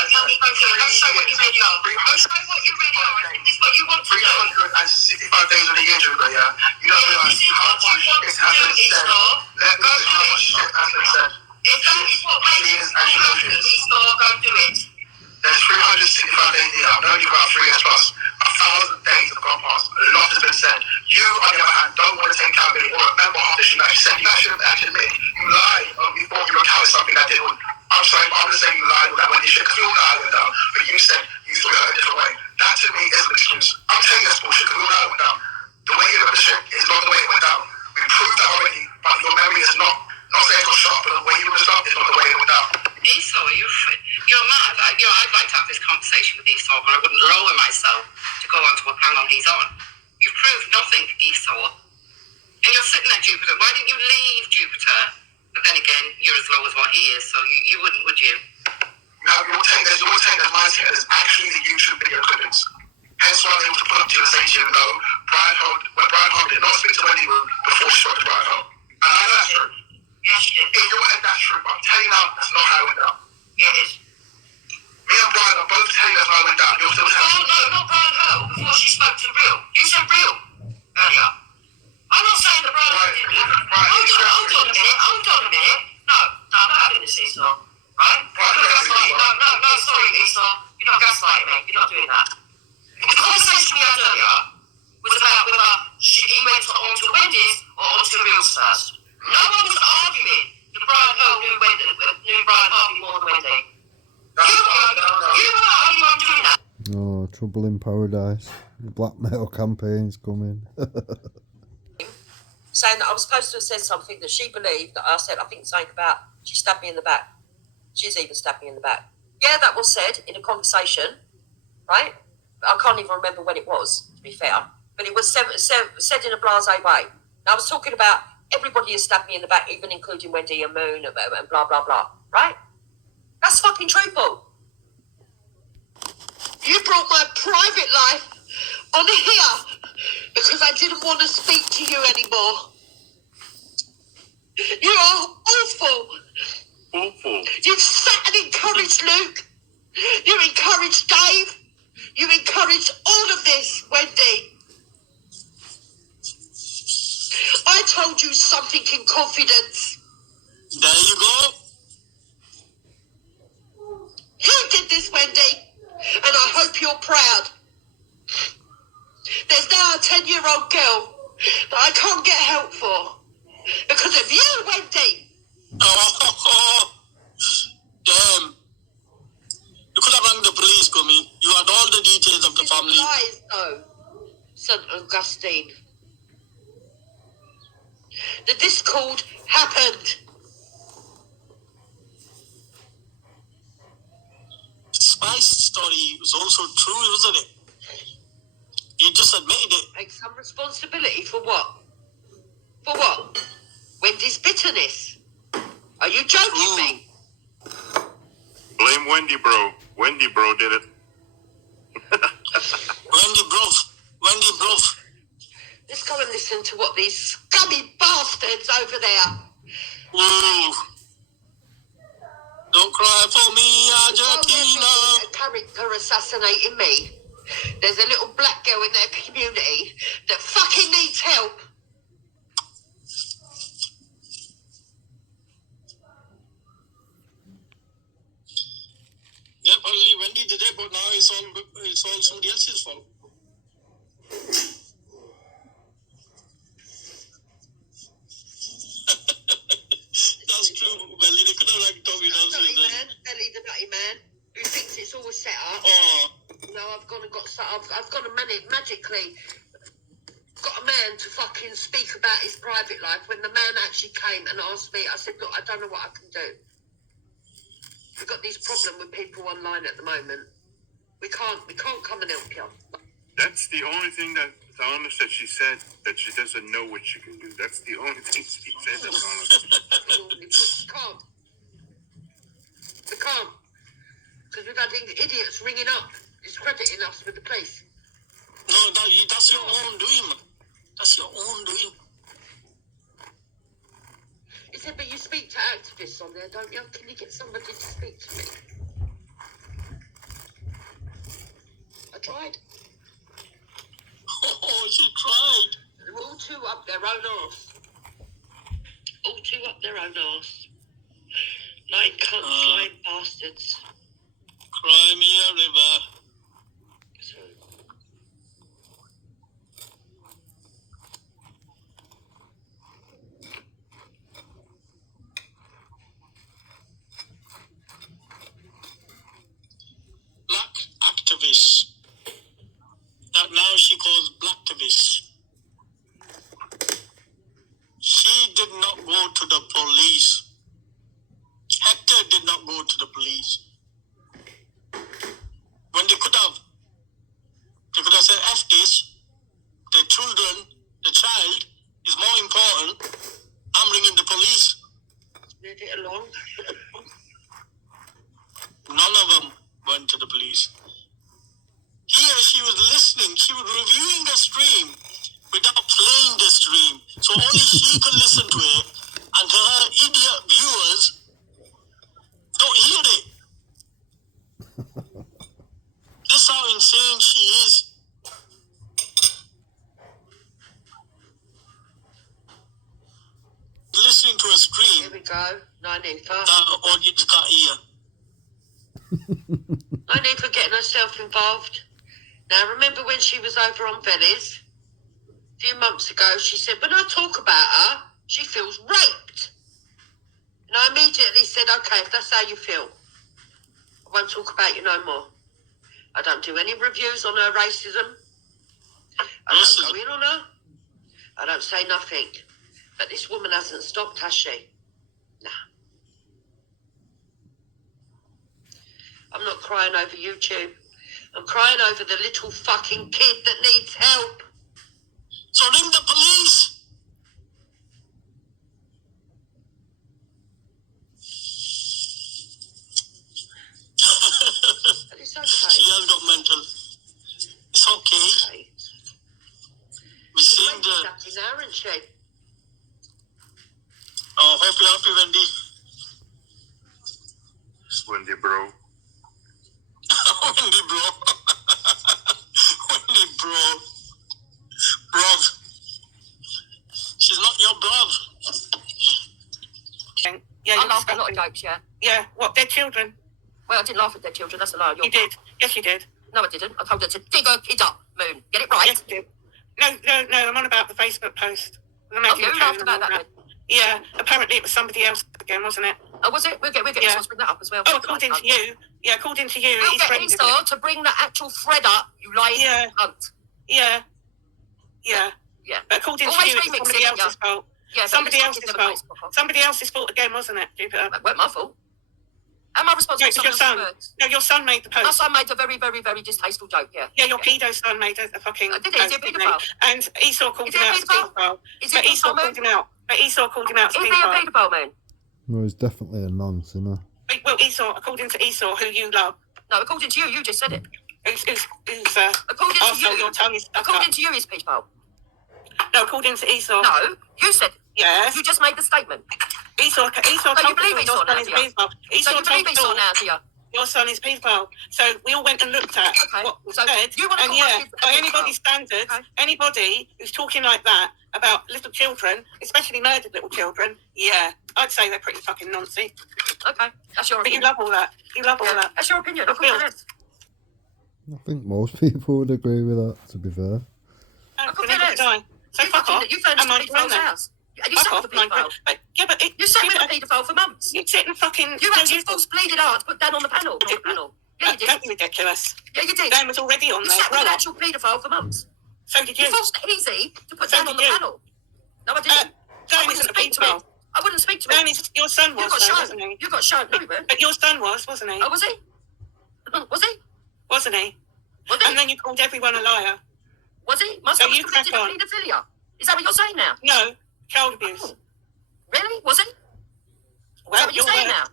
show what you really are. Don't show what you really are. This is what you want to do. 365 days of the year, Drew, yeah? You don't realise how much shit has been said. Let me know how much shit has been said. If that is what makes you happy, Esau, go do it. There's 365 days here. I've known you about 3 years plus. 1,000 days have gone past. A lot has been said. You, on the other hand, don't want to take accountability or remember half the shit that you said. You actually admit you lied. You thought you were counting something that didn't. I'm sorry, but I'm going to say you lied with that when you shit, because we all know how it went down. But you said you thought it a different way. That to me is an excuse. I'm telling you that's bullshit, because we all know how it went down. The way you look at the shit is not the way it went down. We proved that already, but your memory is not saying it's got sharp, but the way you look at stuff is not the way it went down. Esau, you're mad. I'd like to have this conversation with Esau, but I wouldn't lower myself to go onto a panel he's on. You've proved nothing, Esau. And you're sitting there, Jupiter. Why didn't you leave Jupiter? But then again, you're as low as what he is, so you wouldn't, would you? Now, your take, there's my take, there's actually the YouTube video clippings. Hence why I was able to pull up to you and say to you, no, Brian Holt did not speak to Wendy Wu before she spoke to Brian Holt. And I know that's true. Yes, she did. In your head, that's true, but I'm telling you now, that's not how it went down. Yeah, it is. Me and Brian are both telling you that's how it went down. You're still telling me. No, not Brian Holt, before she spoke to Real. You said Real earlier. I'm not saying that Brian didn't. Hold on a minute. No, I'm not having this, Esau. Right? No, sorry, Esau. You're not gaslighting me. You're not doing that. The conversation we had earlier was about whether he went on to Wendy's or on to Real's first. No one was arguing that Brian Holt knew Brian Harvey more than Wendy. You were the only one doing that. Oh, trouble in paradise. The blackmail campaign's coming. Saying that I was supposed to have said something that she believed that I said, I think something about she stabbed me in the back. She's even stabbed me in the back. Yeah, that was said in a conversation, right? I can't even remember when it was, to be fair. But it was said in a blasé way. Now, I was talking about everybody has stabbed me in the back, even including Wendy and Moon and blah, blah, blah, right? That's fucking truthful. You brought my private life on here because I didn't want to speak to you anymore. You are awful. Awful. You've sat and encouraged Luke. You encouraged Dave. You encouraged all of this, Wendy. I told you something in confidence. There you go. You did this, Wendy, and I hope you're proud. There's now a 10-year-old girl that I can't get help for because of you, Wendy. Oh, damn. You could have rang the police, Gummy. You had all the details of the family. Lies, though. St. Augustine. The discord happened. Spice story was also true, wasn't it? You just admitted it. Take some responsibility for what? For what? Wendy's bitterness. Are you joking me? Blame Wendy, bro. Wendy, bro, did it. Wendy bro. Let's go and listen to what these scummy bastards over there. Ooh. Don't cry for me, Argentina. A character assassinating me. There's a little black girl in their community that fucking needs help. Yeah, probably Wendy did it, but now it's all somebody else's fault. That's true, Belly. They could have like Tommy Belly the nutty man, who thinks it's all set up. Oh. No, I've gone to magically got a man to fucking speak about his private life. When the man actually came and asked me, I said, look, I don't know what I can do. We've got this problem with people online at the moment. We can't come and help you. That's the only thing that Donna said. She said that she doesn't know what she can do. That's the only thing she said to Donna. We can't. Because we've had idiots ringing up, discrediting us with the police. No, that's your own doing, man. That's your own doing. He said, but you speak to activists on there, don't you? Can you get somebody to speak to me? I tried. Oh, she tried. They're all too up their own arse. All too up their own arse. Like cunts, lying bastards. Cry me a river. Black activists. That now she calls blacktivists. She did not go to the police. Hector did not go to the police. When they could have said, F this, the children, the child is more important. I'm ringing the police. Leave it alone. None of them went to the police. Here she was listening, she was reviewing the stream without playing the stream. So only she could listen to it, and her idiot viewers don't hear it. This is how insane she is. Listening to a stream. Here we go. No need for. The audience can't hear. No need for getting herself involved. Now, remember when she was over on Venice? A few months ago, she said, when I talk about her, she feels raped. And I immediately said, okay, if that's how you feel, I won't talk about you no more. I don't do any reviews on her racism. I don't go in on her. I don't say nothing. But this woman hasn't stopped, has she? Nah. I'm not crying over YouTube. I'm crying over the little fucking kid that needs help. So ring the police. It's okay. She has got mental. It's okay. We seen the... now, isn't she? Oh, hope you're happy, Wendy. Wendy, bro. Wendy, bro. Wendy, bro. Bruv. She's not your bruv. Yeah, I laughed at a lot of jokes, yeah. Yeah, what, their children? Well, I didn't laugh at their children, that's a lie. You did. Yes, you did. No, I didn't. I told her to dig her kids up, Moon. Get it right? Yes, you did. No, I'm on about the Facebook post. Oh, you laughed about that then? Yeah, apparently it was somebody else again, wasn't it? Oh, was it? We'll get Esau to bring that up as well. Oh, according to you. Yeah, according to you. We'll get Esau to bring the actual thread up, you lying cunt. Yeah. Yeah. Yeah. But according to Always you, it's remix somebody it, else's yeah. fault. Yeah, but Somebody let's not else's give them fault. Facebook off. Somebody else's fault again, wasn't it, Jupiter? That weren't my fault. Am I No, responsible it for was your someone son. else's words? No, your son made the My post. son made a very, very, very distasteful joke, yeah. Yeah, your pedo son made a fucking Did he? Is he a post, didn't paedophile? he? And Esau called Is him he a out as a paedophile? paedophile. Is he But a Esau paedophile, called him out. But Esau called him out as a Is he a paedophile. paedophile, man? No, he's definitely a non-sinner. Well, Esau, according to Esau, who you love, No, according to you, you just said it. who's According to also you, your tongue is stuck according up. to you, he's paedophile. No, according to Esau. No, you said it. Yes. You just made the statement. Esau So you told believe us Esau your now, son is do you? paedophile. So Esau you told believe Esau us now, do you? your son is paedophile. So we all went and looked at Okay. what was So said. you wanna And call yeah, my kid a by paedophile? anybody's standards, Okay. anybody who's talking like that about little children, especially murdered little children, yeah, I'd say they're pretty fucking nonsense. Okay, that's your But you opinion. love all that. You love all Yeah, that. that's your opinion. But Of course Bill- it is. I think most people would agree with that, to be fair. Of course Neither it did is. I. So fuck off. You found I'm a my friend paedophile's then. house. And you Fuck sat off, with a my paedophile. friend. But, yeah, but You sat with a paedophile for months. You sit and fucking. You actually false bleeding art put down on the panel. Yeah, you did. Don't be ridiculous. Yeah, you did. Dan was already on You there. sat with an Grow up. actual paedophile for months. So did You you. forced Easy to put So down on did the you. panel. No, I didn't. I Dan wouldn't isn't a speak to him. paedophile. I wouldn't speak to Dan him. is, your son You was, got though, wasn't shown. he? You got shown. No, he weren't. But your son wasn't he? Oh, was he? Was he? Wasn't he? Was he? And then you called everyone a liar. Was he? My So son was you convicted of crack on. paedophilia. Is that what you're saying now? No, child abuse. Oh. Really? Was he? Is that Well, what you're your saying words. now?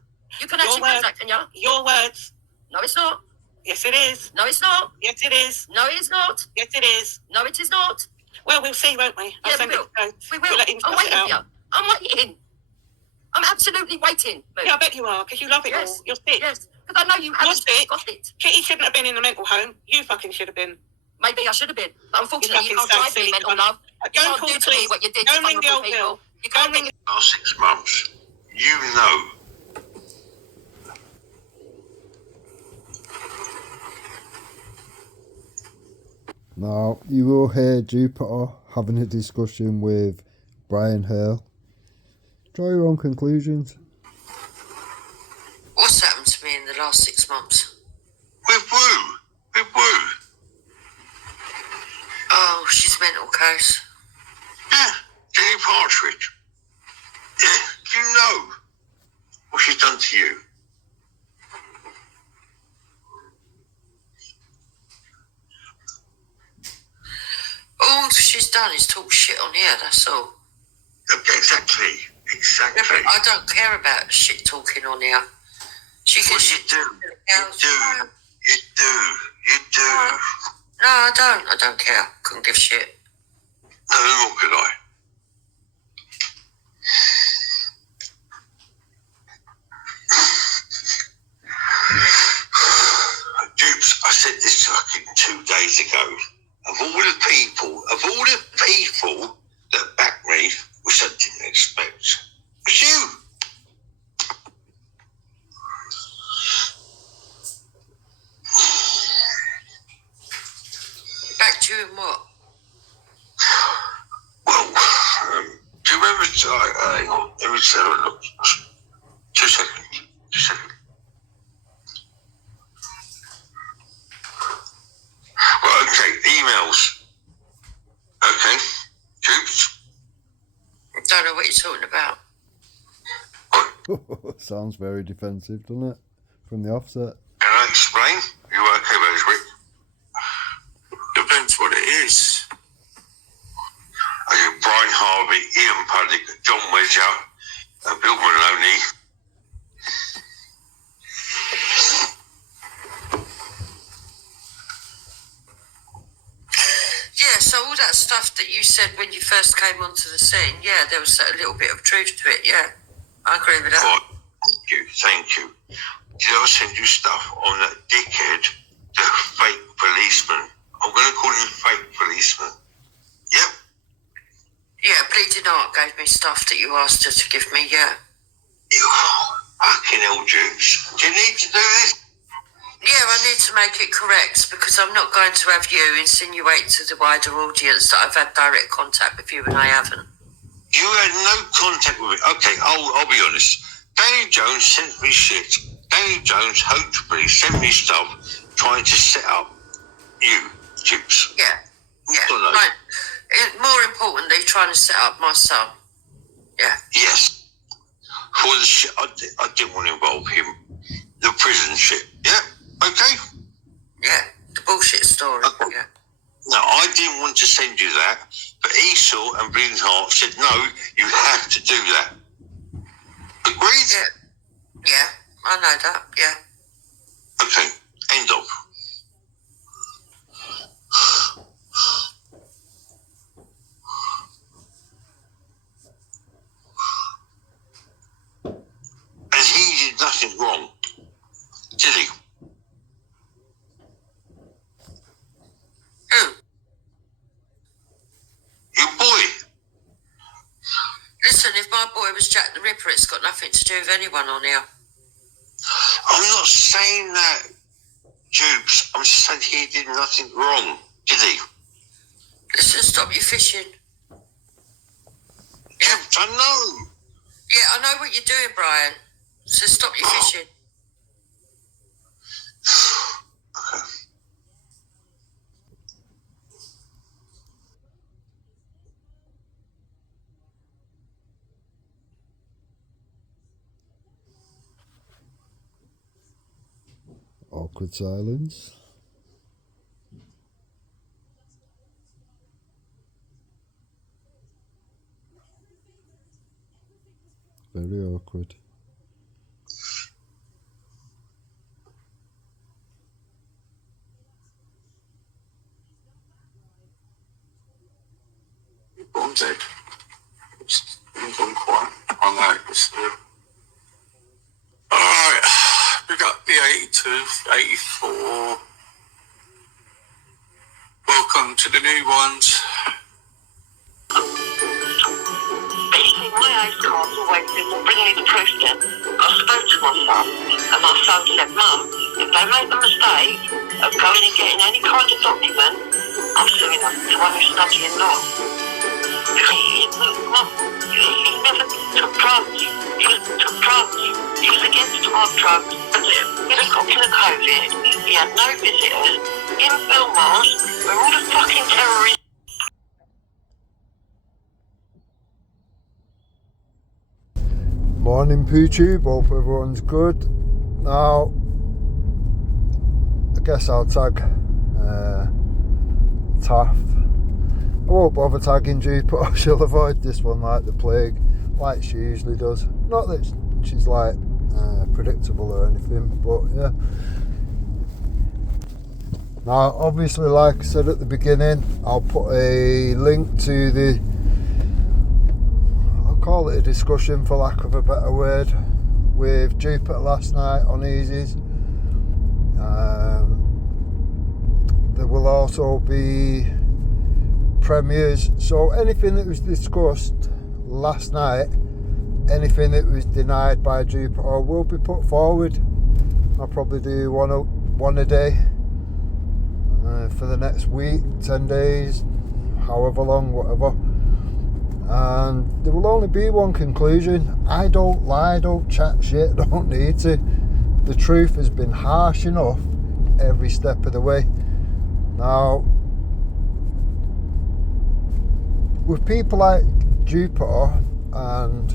You can Your actually prove words. that, can you? Your words. No, it's not. Yes, it is. No, it's not. Yes, it is. No, it is not. Yes, it is. No, it is not. Well, we'll see, won't we? I'll Yeah, send we it will. to Joe. We We'll will. let him I'm suss it waiting for out. you. I'm waiting. I'm absolutely waiting. Boo. Yeah, I bet you are, because you love it Yes. all. You're sick. Yes, because I know you haven't sick. got it. Kitty shouldn't have been in a mental home. You fucking should have been. Maybe I should have been. But unfortunately, you fucking can't so drive me silly, mental cunt. love. You Go and can't call do the to me police. what you did Go to and ring the vulnerable old people. girl. You Go can't and ring ring Last 6 months, you know. Now, you will hear Jupiter having a discussion with Brian Hale. Draw your own conclusions. What's happened to me in the last 6 months? With Woo. With Woo. Oh, she's a mental case. Yeah, Jenny Partridge. Yeah, you know what she's done to you. All she's done is talk shit on here, that's all. Exactly. Yeah, but I don't care about shit talking on here. She can Well, you do. You do. No, I don't. I don't care. Couldn't give a shit. No, nor could I. Dupes, I said this fucking 2 days ago. Of all the people that backed me, which I didn't expect, it was you. Back to you in what? Well, do you remember? Hang on, let me just have a look. 2 seconds. 2 seconds. Well, okay, emails. Okay, Dupes. Don't know what you're talking about. Sounds very defensive, doesn't it? From the offset. Can I explain? You okay, Rosewick? Depends what it is. Okay, Brian Harvey, Ian Puddick, John Wedger, Bill Maloney. Yeah, so all that stuff that you said when you first came onto the scene, yeah, there was a little bit of truth to it, yeah. I agree with that. God, thank you. Did I send you stuff on that dickhead, the fake policeman? I'm going to call him fake policeman. Yep. Yeah, Bleeding Art gave me stuff that you asked her to give me, yeah. You fucking hell, Dukes. Do you need to do this? Yeah, I need to make it correct because I'm not going to have you insinuate to the wider audience that I've had direct contact with you and I haven't. You had no contact with me. Okay, I'll be honest. Danny Jones sent me shit. Danny Jones hopefully sent me stuff trying to set up you, Dukes. Yeah, Don't know. right. It's more importantly, trying to set up my son. Yeah. Yes. For the shit, I didn't want to involve him. The prison shit. Yeah. Okay. Yeah. The bullshit story. Okay. Yeah. No, I didn't want to send you that, but Esau and Bleeding Heart said, no, you have to do that. Agreed? Yeah. Yeah. I know that. Yeah. Okay. End of. And he did nothing wrong, did he? Who? Your boy. Listen, if my boy was Jack the Ripper, it's got nothing to do with anyone on here. I'm not saying that, Jukes. I'm saying he did nothing wrong, did he? Listen, stop your fishing. Yeah, I know. Yeah, I know what you're doing, Brian. So stop your fishing. Awkward silence. Very awkward. I'm dead. I'm gone quiet. I know it's alright, we got the 82, 84. Welcome to the new ones. But you see, my ace card's always been, well, bring me the proof then. I spoke to my son, and my son said, Mum, if they make the mistake of going and getting any kind of document, I'm suing them to one who's studying law. He never took drugs. He took drugs. He was against hard drugs. When he got killed COVID, he had no visitors. In Belmars, where all the fucking terrorists. Morning PooTube, hope everyone's good. Now, I guess I'll tag Taff. I won't bother tagging Jupiter. She'll avoid this one like the plague, like she usually does. Not that she's like predictable or anything, but yeah. Now, obviously, like I said at the beginning, I'll put a link to the, I'll call it a discussion for lack of a better word, with Jupiter last night on Easy's. There will also be premieres, so anything that was discussed last night, anything that was denied by Jupiter will be put forward. I'll probably do one a day for the next week, 10 days, however long, whatever, and there will only be one conclusion. I don't lie, don't chat shit, don't need to. The truth has been harsh enough every step of the way. Now, with people like Jupiter and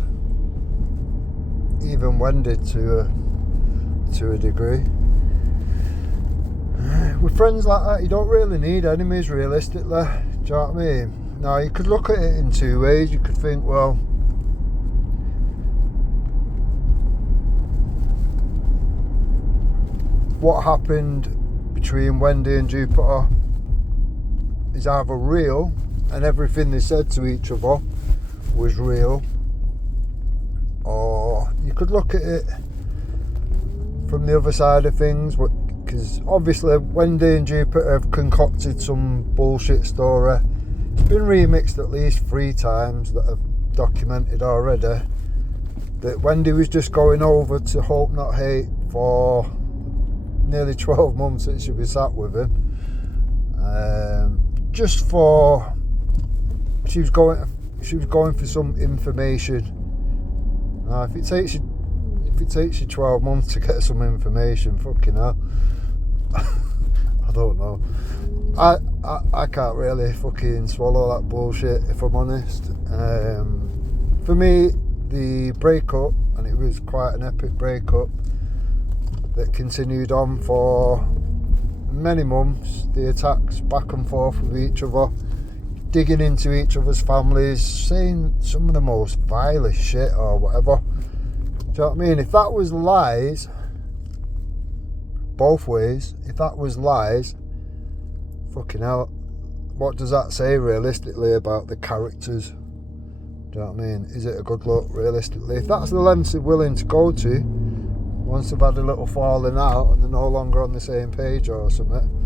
even Wendy to a degree, with friends like that, you don't really need enemies realistically. Do you know what I mean? Now, you could look at it in two ways. You could think, well, what happened between Wendy and Jupiter is either real, and everything they said to each other was real, or you could look at it from the other side of things, because obviously Wendy and Jupiter have concocted some bullshit story. It's been remixed at least 3 times that I've documented already, that Wendy was just going over to Hope Not Hate for nearly 12 months that she'd be sat with him, just for she was going for some information. Now, if it takes you 12 months to get some information, fucking hell. I don't know. I can't really fucking swallow that bullshit, if I'm honest. For me, the breakup, and it was quite an epic breakup that continued on for many months, the attacks back and forth with each other, digging into each other's families, saying some of the most vilest shit or whatever. Do you know what I mean? If that was lies, both ways, if that was lies, fucking hell, what does that say realistically about the characters? Do you know what I mean? Is it a good look realistically? If that's the lengths they're willing to go to, once they've had a little falling out and they're no longer on the same page or something,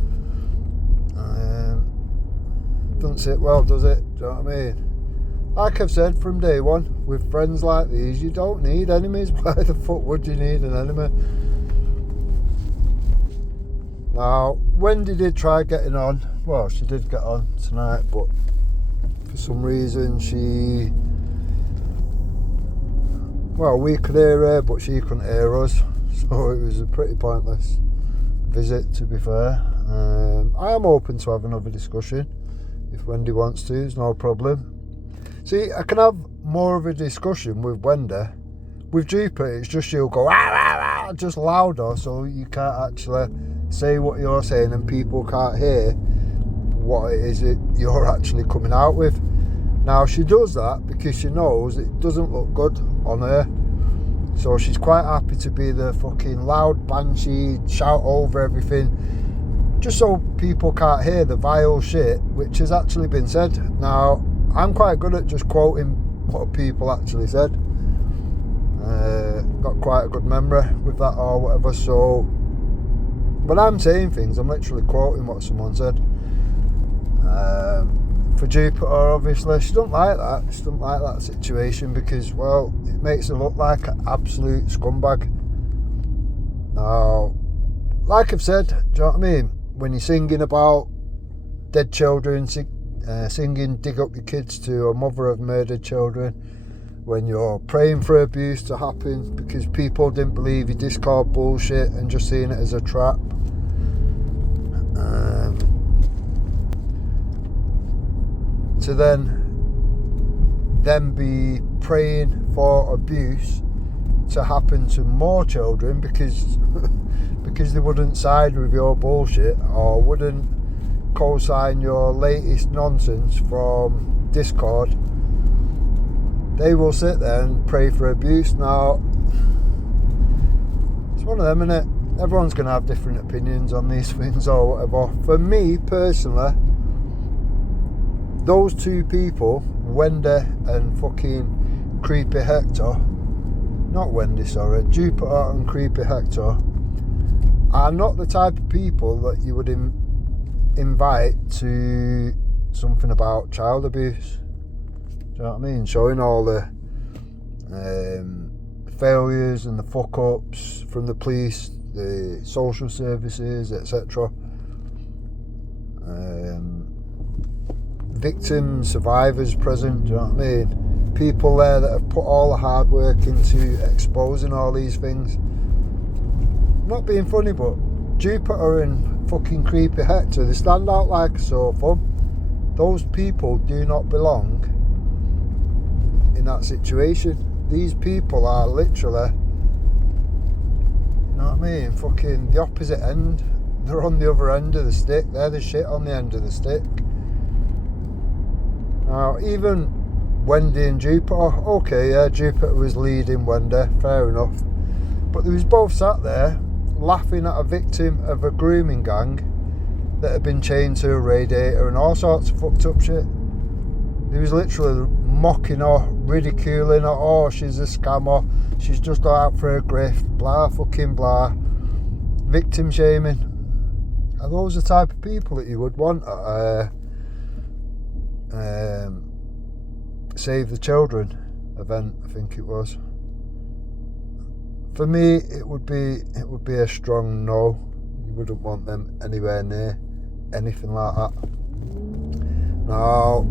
doesn't sit well, does it? Do you know what I mean? Like I've said from day one, with friends like these, you don't need enemies. Why the fuck would you need an enemy? Now, Wendy did try getting on. Well, she did get on tonight, but for some reason we could hear her, but she couldn't hear us. So it was a pretty pointless visit, to be fair. I am open to have another discussion. If Wendy wants to, it's no problem. See, I can have more of a discussion with Wendy. With Jupiter, it's just she'll go, just louder, so you can't actually say what you're saying and people can't hear what it is that you're actually coming out with. Now, she does that because she knows it doesn't look good on her. So she's quite happy to be the fucking loud banshee, shout over everything, just so people can't hear the vile shit which has actually been said. Now, I'm quite good at just quoting what people actually said. Got quite a good memory with that or whatever, so when I'm saying things, I'm literally quoting what someone said. For Jupiter, obviously, she don't like that. She don't like that situation because, well, it makes her look like an absolute scumbag. Now, like I've said, do you know what I mean? When you're singing about dead children, singing "Dig Up Your Kids" to a mother of murdered children, when you're praying for abuse to happen because people didn't believe your Discord bullshit and just seeing it as a trap. To then be praying for abuse to happen to more children because they wouldn't side with your bullshit or wouldn't co-sign your latest nonsense from Discord. They will sit there and pray for abuse. Now, it's one of them, innit? Everyone's going to have different opinions on these things or whatever. For me, personally, those two people, Wendy and fucking Creepy Hector, not Wendy, sorry, Jupiter and Creepy Hector, are not the type of people that you would invite to something about child abuse. Do you know what I mean? Showing all the failures and the fuck-ups from the police, the social services, etc. Victims, survivors present, do you know what I mean? People there that have put all the hard work into exposing all these things. Not being funny, but Jupiter and fucking Creepy Hector, they stand out like a sore thumb. Those people do not belong in that situation. These people are literally, you know what I mean, fucking the opposite end. They're on the other end of the stick. They're the shit on the end of the stick. Now, even Wendy and Jupiter, okay, yeah, Jupiter was leading Wendy, fair enough. But they was both sat there laughing at a victim of a grooming gang that had been chained to a radiator and all sorts of fucked up shit. They was literally mocking her, ridiculing her, oh, she's a scammer, she's just out for a grift, blah fucking blah. Victim shaming. Are those the type of people that you would want at Save the Children event, I think it was. For me, it would be a strong no. You wouldn't want them anywhere near anything like that. Now,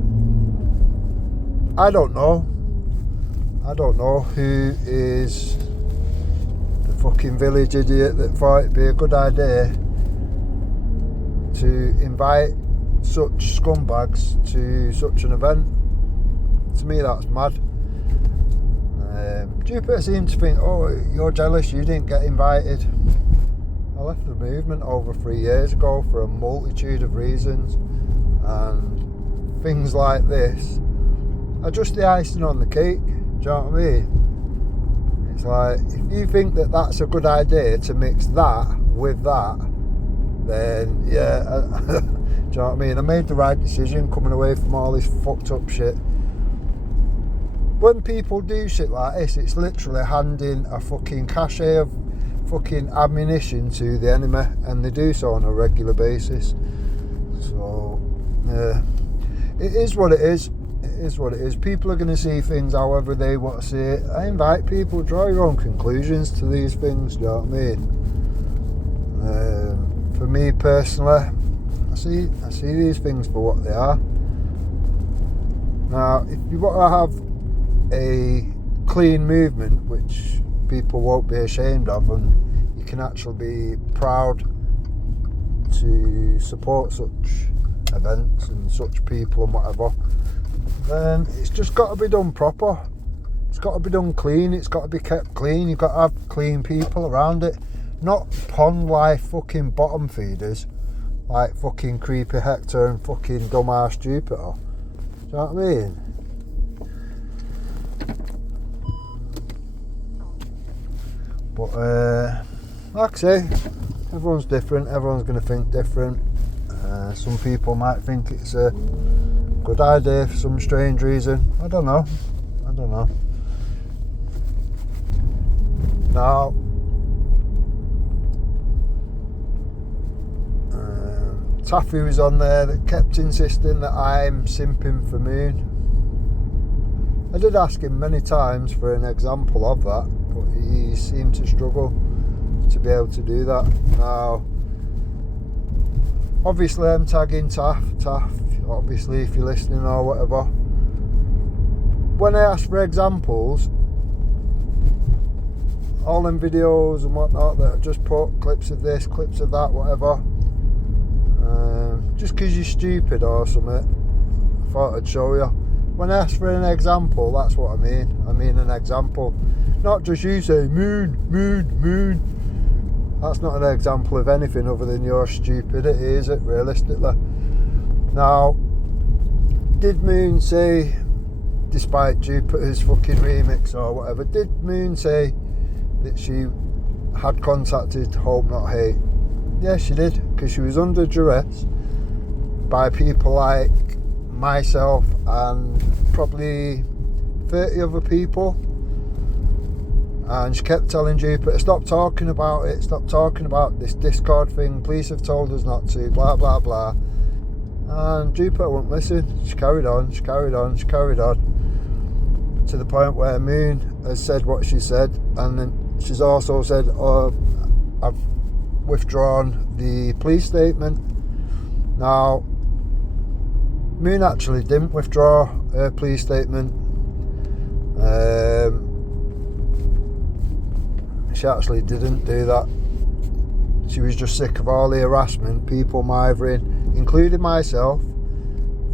I don't know who is the fucking village idiot that thought it'd be a good idea to invite such scumbags to such an event. To me, that's mad. Jupiter seemed to think, oh, you're jealous, you didn't get invited. I left the movement over 3 years ago for a multitude of reasons, and things like this are just the icing on the cake. Do you know what I mean? It's like, if you think that that's a good idea to mix that with that, then yeah, do you know what I mean? I made the right decision coming away from all this fucked up shit. When people do shit like this, it's literally handing a fucking cachet of fucking ammunition to the enemy, and they do so on a regular basis. So yeah, it is what it is. It is what it is. People are going to see things however they want to see it. I invite people to draw your own conclusions to these things. Do you know what I mean? For me personally, I see these things for what they are. Now, if you want to have a clean movement, which people won't be ashamed of, and you can actually be proud to support such events and such people and whatever, then it's just got to be done proper. It's got to be done clean. It's got to be kept clean. You've got to have clean people around it, not pond life fucking bottom feeders like fucking creepy Hector and fucking dumbass Jupiter. Do you know what I mean? But like I say, everyone's different, everyone's going to think different. Some people might think it's a good idea for some strange reason. I don't know. Now, Taffy was on there that kept insisting that I'm simping for Moon. I did ask him many times for an example of that, but he seemed to struggle to be able to do that. Now, obviously I'm tagging Taff, obviously if you're listening or whatever. When I ask for examples, all them videos and whatnot that I just put, clips of this, clips of that, whatever, just because you're stupid or something, I thought I'd show you. When I ask for an example, that's what I mean. I mean an example. Not just you saying moon. That's not an example of anything other than your stupidity, is it, realistically? Now, did Moon say, despite Jupiter's fucking remix or whatever, did Moon say that she had contacted Hope Not Hate? Yeah, she did, because she was under duress by people like myself and probably 30 other people, and she kept telling Jupiter, stop talking about it, stop talking about this Discord thing, police have told us not to, blah blah blah. And Jupiter wouldn't listen. She carried on to the point where Moon has said what she said, and then she's also said, oh, I've withdrawn the police statement. Now, Moon actually didn't withdraw her police statement. She actually didn't do that. She was just sick of all the harassment, people mithering, including myself,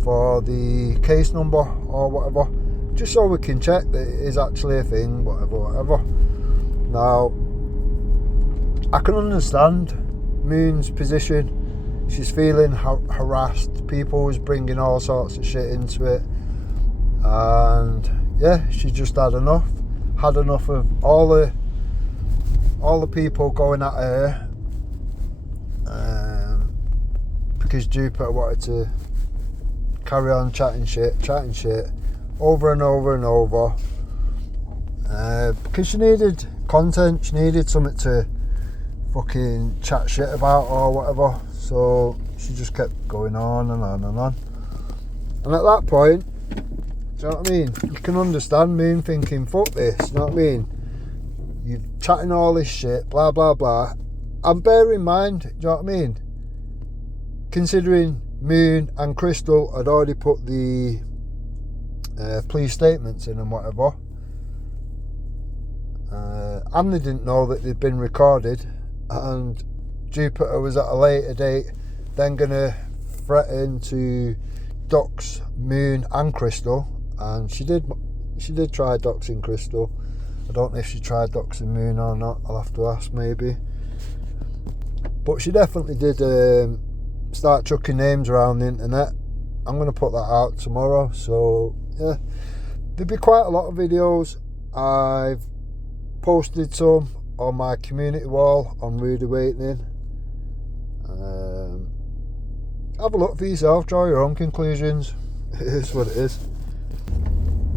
for the case number or whatever, just so we can check that it is actually a thing, whatever. Now, I can understand Moon's position. She's feeling harassed. People was bringing all sorts of shit into it, and yeah, she just had enough of all the people going at her, because Jupiter wanted to carry on chatting shit over and over, because she needed content, she needed something to fucking chat shit about or whatever. So she just kept going on and on. And at that point, do you know what I mean? You can understand Moon thinking, fuck this, you know what I mean? You're chatting all this shit, blah blah blah. And bear in mind, do you know what I mean? Considering Moon and Crystal had already put the police statements in and whatever, and they didn't know that they'd been recorded, and Jupiter was at a later date then going to threaten to dox Moon and Crystal, and she did try doxing Crystal. I don't know if she tried doxing Moon or not, I'll have to ask maybe. But she definitely did start chucking names around the internet. I'm going to put that out tomorrow, so yeah, there'll be quite a lot of videos. I've posted some on my community wall on Rude Awakening. Have a look for yourself, draw your own conclusions. It is what it is.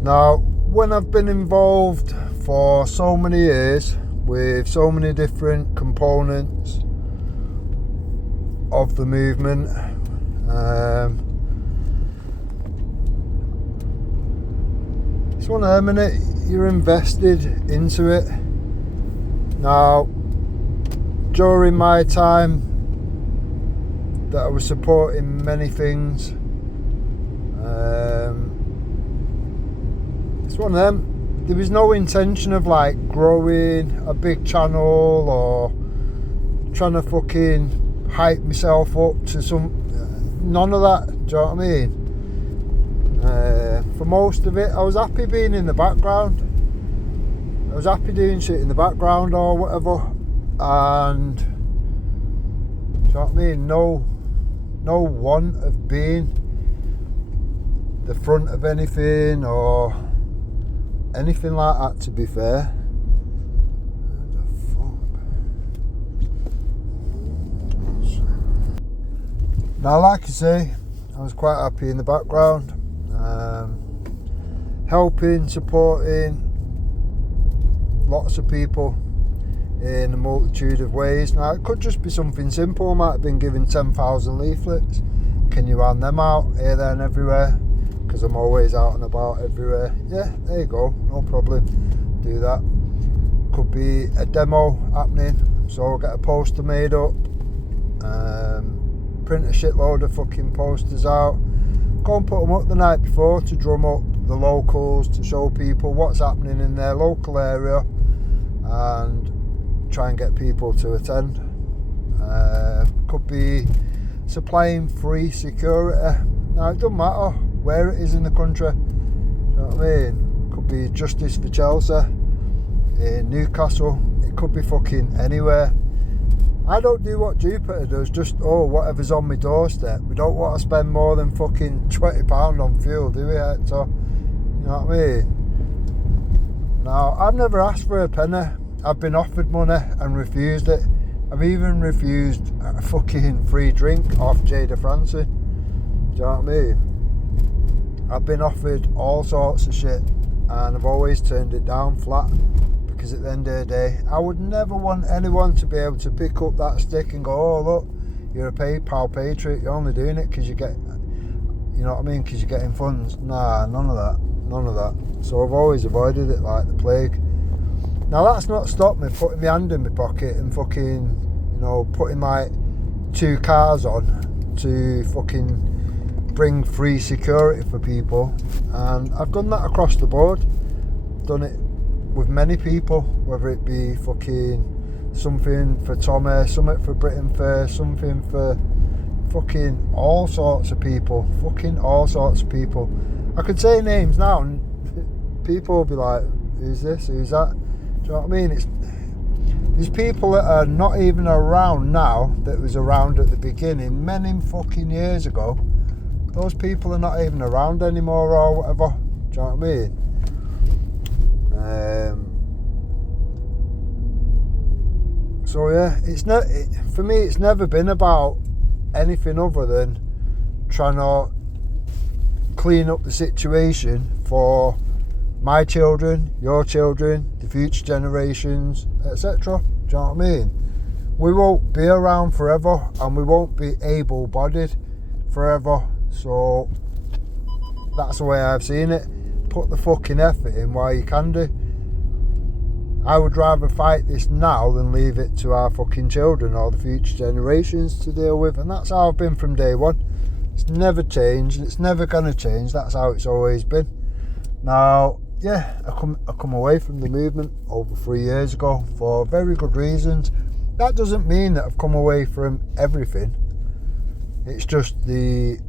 Now, when I've been involved for so many years with so many different components of the movement, it's one of them, innit? You're invested into it. Now, during my time that I was supporting many things, it's one of them. There was no intention of like growing a big channel or trying to fucking hype myself up to some, none of that, do you know what I mean? For most of it, I was happy being in the background. I was happy doing shit in the background or whatever, and do you know what I mean? No want of being the front of anything or anything like that, to be fair. What the fuck? Now, like I say, I was quite happy in the background, helping, supporting lots of people in a multitude of ways. Now, it could just be something simple. I might have been given 10,000 leaflets. Can you hand them out here, there and everywhere? Because I'm always out and about everywhere. Yeah, there you go, no problem, do that. Could be a demo happening, so I'll get a poster made up, print a shitload of fucking posters out, go and put them up the night before to drum up the locals, to show people what's happening in their local area and try and get people to attend. Could be supplying free security. Now, it doesn't matter where it is in the country, you know what I mean? Could be Justice for Chelsea in Newcastle, it could be fucking anywhere. I don't do what Jupiter does, just whatever's on my doorstep. We don't want to spend more than fucking £20 on fuel, do we, Hector? You know what I mean? Now, I've never asked for a penny. I've been offered money and refused it. I've even refused a fucking free drink off Jada Francie. Do you know what I mean? I've been offered all sorts of shit and I've always turned it down flat, because at the end of the day, I would never want anyone to be able to pick up that stick and go, oh look, you're a PayPal patriot, you're only doing it because you get, you know what I mean, because you're getting funds. Nah, none of that. So I've always avoided it like the plague. Now, that's not stopped me putting my hand in my pocket and fucking, you know, putting my 2 cars on to fucking bring free security for people, and I've done that across the board. Done it with many people, whether it be fucking something for Tommy, something for Britain First, something for fucking all sorts of people, I could say names now and people will be like, who's this, who's that? Do you know what I mean? There's people that are not even around now that was around at the beginning many fucking years ago. Those people are not even around anymore or whatever. Do you know what I mean? So yeah, for me, it's never been about anything other than trying to clean up the situation for my children, your children, the future generations, etc. Do you know what I mean? We won't be around forever and we won't be able-bodied forever. So that's the way I've seen it. Put the fucking effort in while you can do. I would rather fight this now than leave it to our fucking children or the future generations to deal with, and that's how I've been from day one. It's never changed, it's never going to change, that's how it's always been. Now, yeah, I come away from the movement over 3 years ago for very good reasons. That doesn't mean that I've come away from everything. It's just the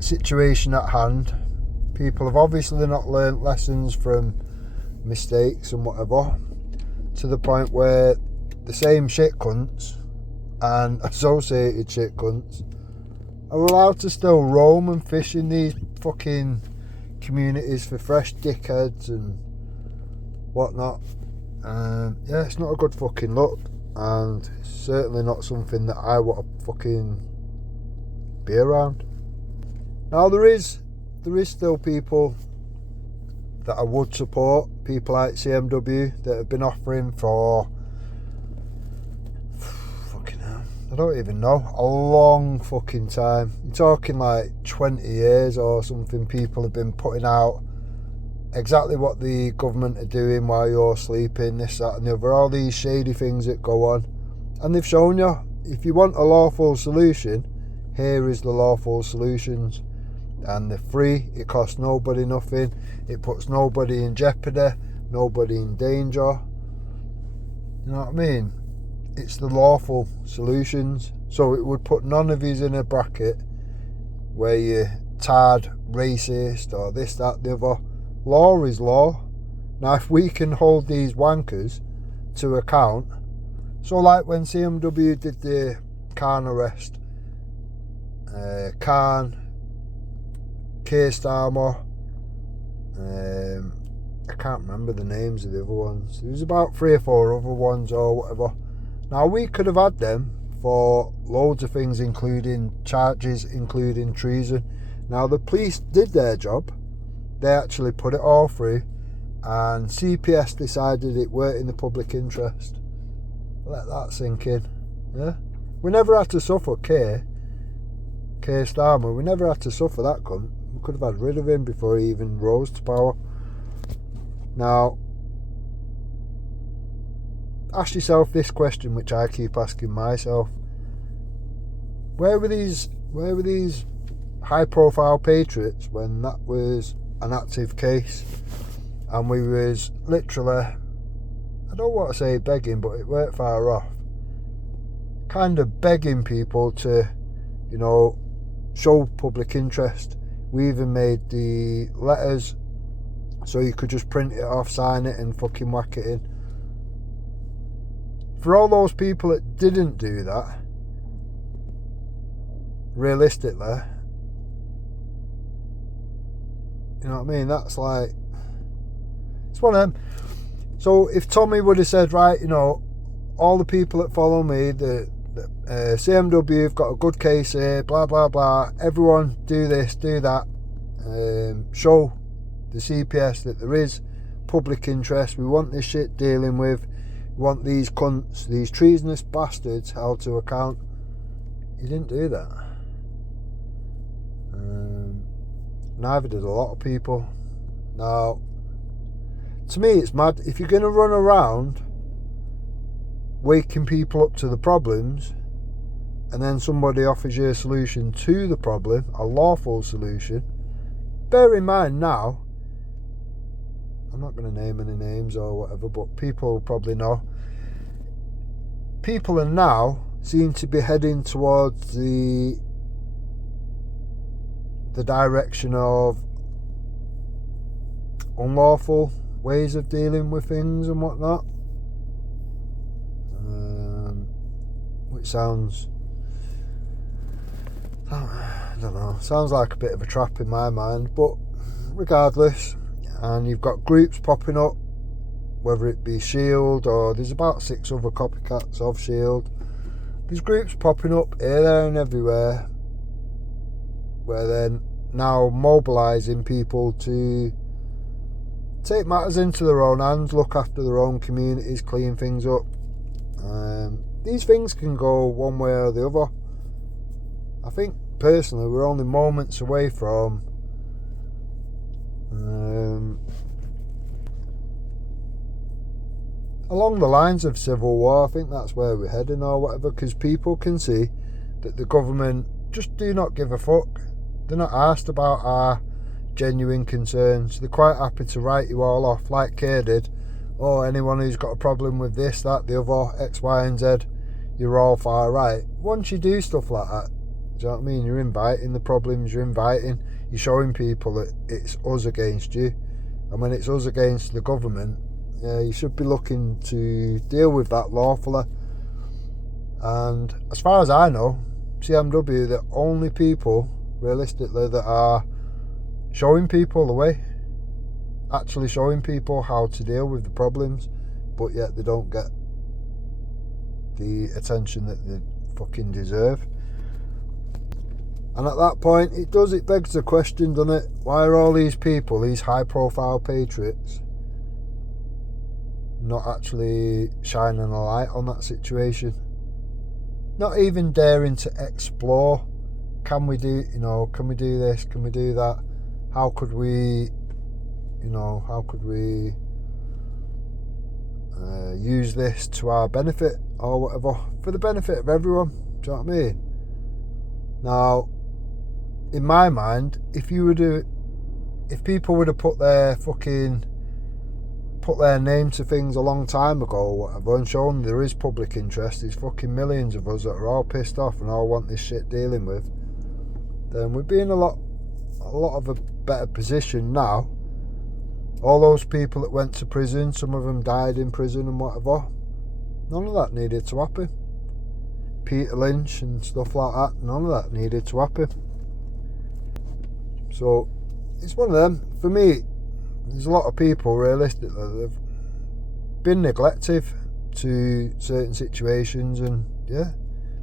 situation at hand. People have obviously not learnt lessons from mistakes and whatever, to the point where the same shit cunts and associated shit cunts are allowed to still roam and fish in these fucking communities for fresh dickheads and whatnot. Yeah, it's not a good fucking look, and it's certainly not something that I want to fucking be around. Now there is still people that I would support, people like CMW that have been offering for fucking hell, I don't even know, a long fucking time. You're talking like 20 years or something. People have been putting out exactly what the government are doing while you're sleeping, this, that and the other, all these shady things that go on, and they've shown you, if you want a lawful solution, here is the lawful solutions. And they're free, it costs nobody nothing, it puts nobody in jeopardy, nobody in danger. You know what I mean? It's the lawful solutions. So it would put none of yous in a bracket where you're tarred racist or this, that, the other. Law is law. Now if we can hold these wankers to account, so like when CMW did the Khan arrest, Khan, Keir Starmer, I can't remember the names of the other ones. There was about 3 or 4 other ones or whatever. Now we could have had them for loads of things, including charges, including treason. Now the police did their job. They actually put it all through, and CPS decided it weren't in the public interest. Let that sink in. Yeah, we never had to suffer Keir Starmer. We never had to suffer that cunt. We could have had rid of him before he even rose to power. Now, ask yourself this question, which I keep asking myself: where were these high-profile patriots when that was an active case, and we was literally, I don't want to say begging, but it weren't far off, kind of begging people to, you know, show public interest. We even made the letters so you could just print it off, sign it and fucking whack it in. For all those people that didn't do that, realistically, you know what I mean, that's like, it's one of them. So if Tommy would have said, right, you know, all the people that follow me, the CMW have got a good case here, blah blah blah, everyone do this, do that, show the CPS that there is public interest, we want this shit dealing with, we want these cunts, these treasonous bastards held to account. He didn't do that. Neither did a lot of people. Now, to me it's mad. If you're going to run around waking people up to the problems, and then somebody offers you a solution to the problem, a lawful solution, bear in mind now, I'm not going to name any names or whatever, but people will probably know, people are now seem to be heading towards the direction of unlawful ways of dealing with things and whatnot, which sounds, I don't know, sounds like a bit of a trap in my mind, but regardless. And you've got groups popping up, whether it be Shield or there's about 6 other copycats of Shield. There's groups popping up here, there and everywhere, where they're now mobilising people to take matters into their own hands, look after their own communities, clean things up. These things can go one way or the other. I think personally we're only moments away from along the lines of civil war. I think that's where we're heading or whatever, because people can see that the government just do not give a fuck. They're not asked about our genuine concerns. They're quite happy to write you all off like Keir did. Oh, anyone who's got a problem with this, that, the other, X, Y and Z, you're all far right. Once you do stuff like that, Do you know what I mean? You're inviting the problems, you're showing people that it's us against you. And when it's us against the government, you should be looking to deal with that lawfully. And as far as I know, CMW are the only people, realistically, that are showing people the way. Actually showing people how to deal with the problems, but yet they don't get the attention that they fucking deserve. And at that point, it begs the question, doesn't it? Why are all these people, these high-profile patriots, not actually shining a light on that situation? Not even daring to explore. Can we do this? Can we do that? How could we use this to our benefit or whatever, for the benefit of everyone? Do you know what I mean? Now, in my mind, if people would have put their name to things a long time ago or whatever, and shown there is public interest, there's fucking millions of us that are all pissed off and all want this shit dealing with, then we'd be in a lot of a better position now. All those people that went to prison, some of them died in prison and whatever, none of that needed to happen. Peter Lynch and stuff like that, none of that needed to happen. So it's one of them. For me, there's a lot of people realistically that have been neglective to certain situations, and yeah,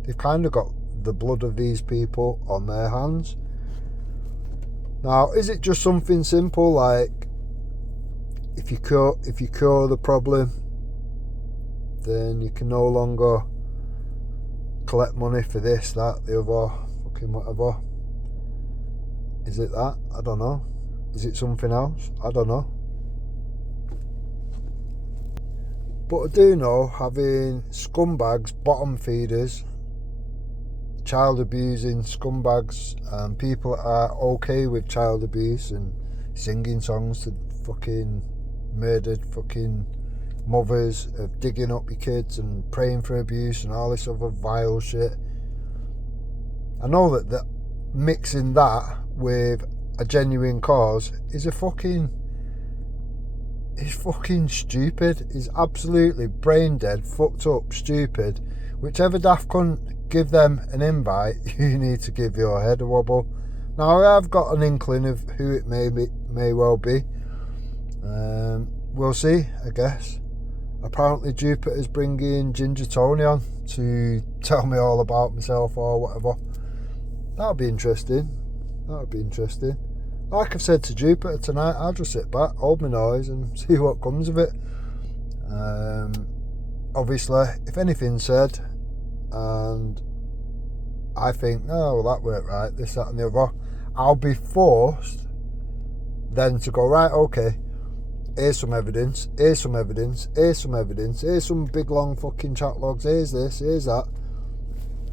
they've kind of got the blood of these people on their hands. Now, is it just something simple like if you cure the problem, then you can no longer collect money for this, that, the other, fucking whatever? Is it that? I don't know. Is it something else? I don't know. But I do know, having scumbags, bottom feeders, child abusing scumbags, and people that are okay with child abuse and singing songs to fucking murdered fucking mothers, of digging up your kids and praying for abuse and all this other vile shit. I know that mixing that with a genuine cause is fucking stupid. Is absolutely brain dead, fucked up, stupid. Whichever daft cunt give them an invite, you need to give your head a wobble. Now, I've got an inkling of who it may well be. We'll see, I guess. Apparently Jupiter's bringing Ginger Tony on to tell me all about myself or whatever. That'll be interesting. Like I've said to Jupiter tonight, I'll just sit back, hold my noise and see what comes of it. Obviously, if anything's said and I think, no, well, that weren't right, this, that and the other, I'll be forced then to go, right, okay, here's some evidence, here's some big long fucking chat logs, here's this, here's that.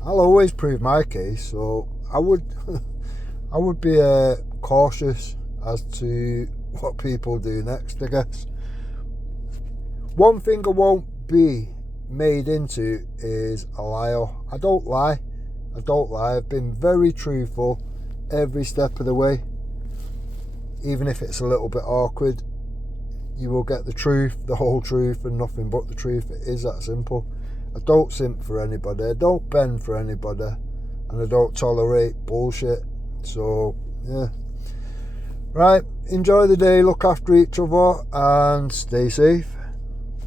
I'll always prove my case, so I would be cautious as to what people do next, I guess. One thing I won't be made into is a liar. I don't lie. I've been very truthful every step of the way. Even if it's a little bit awkward, you will get the truth, the whole truth, and nothing but the truth. It is that simple. I don't simp for anybody, I don't bend for anybody, and I don't tolerate bullshit. So, yeah. Right, enjoy the day, look after each other, and stay safe.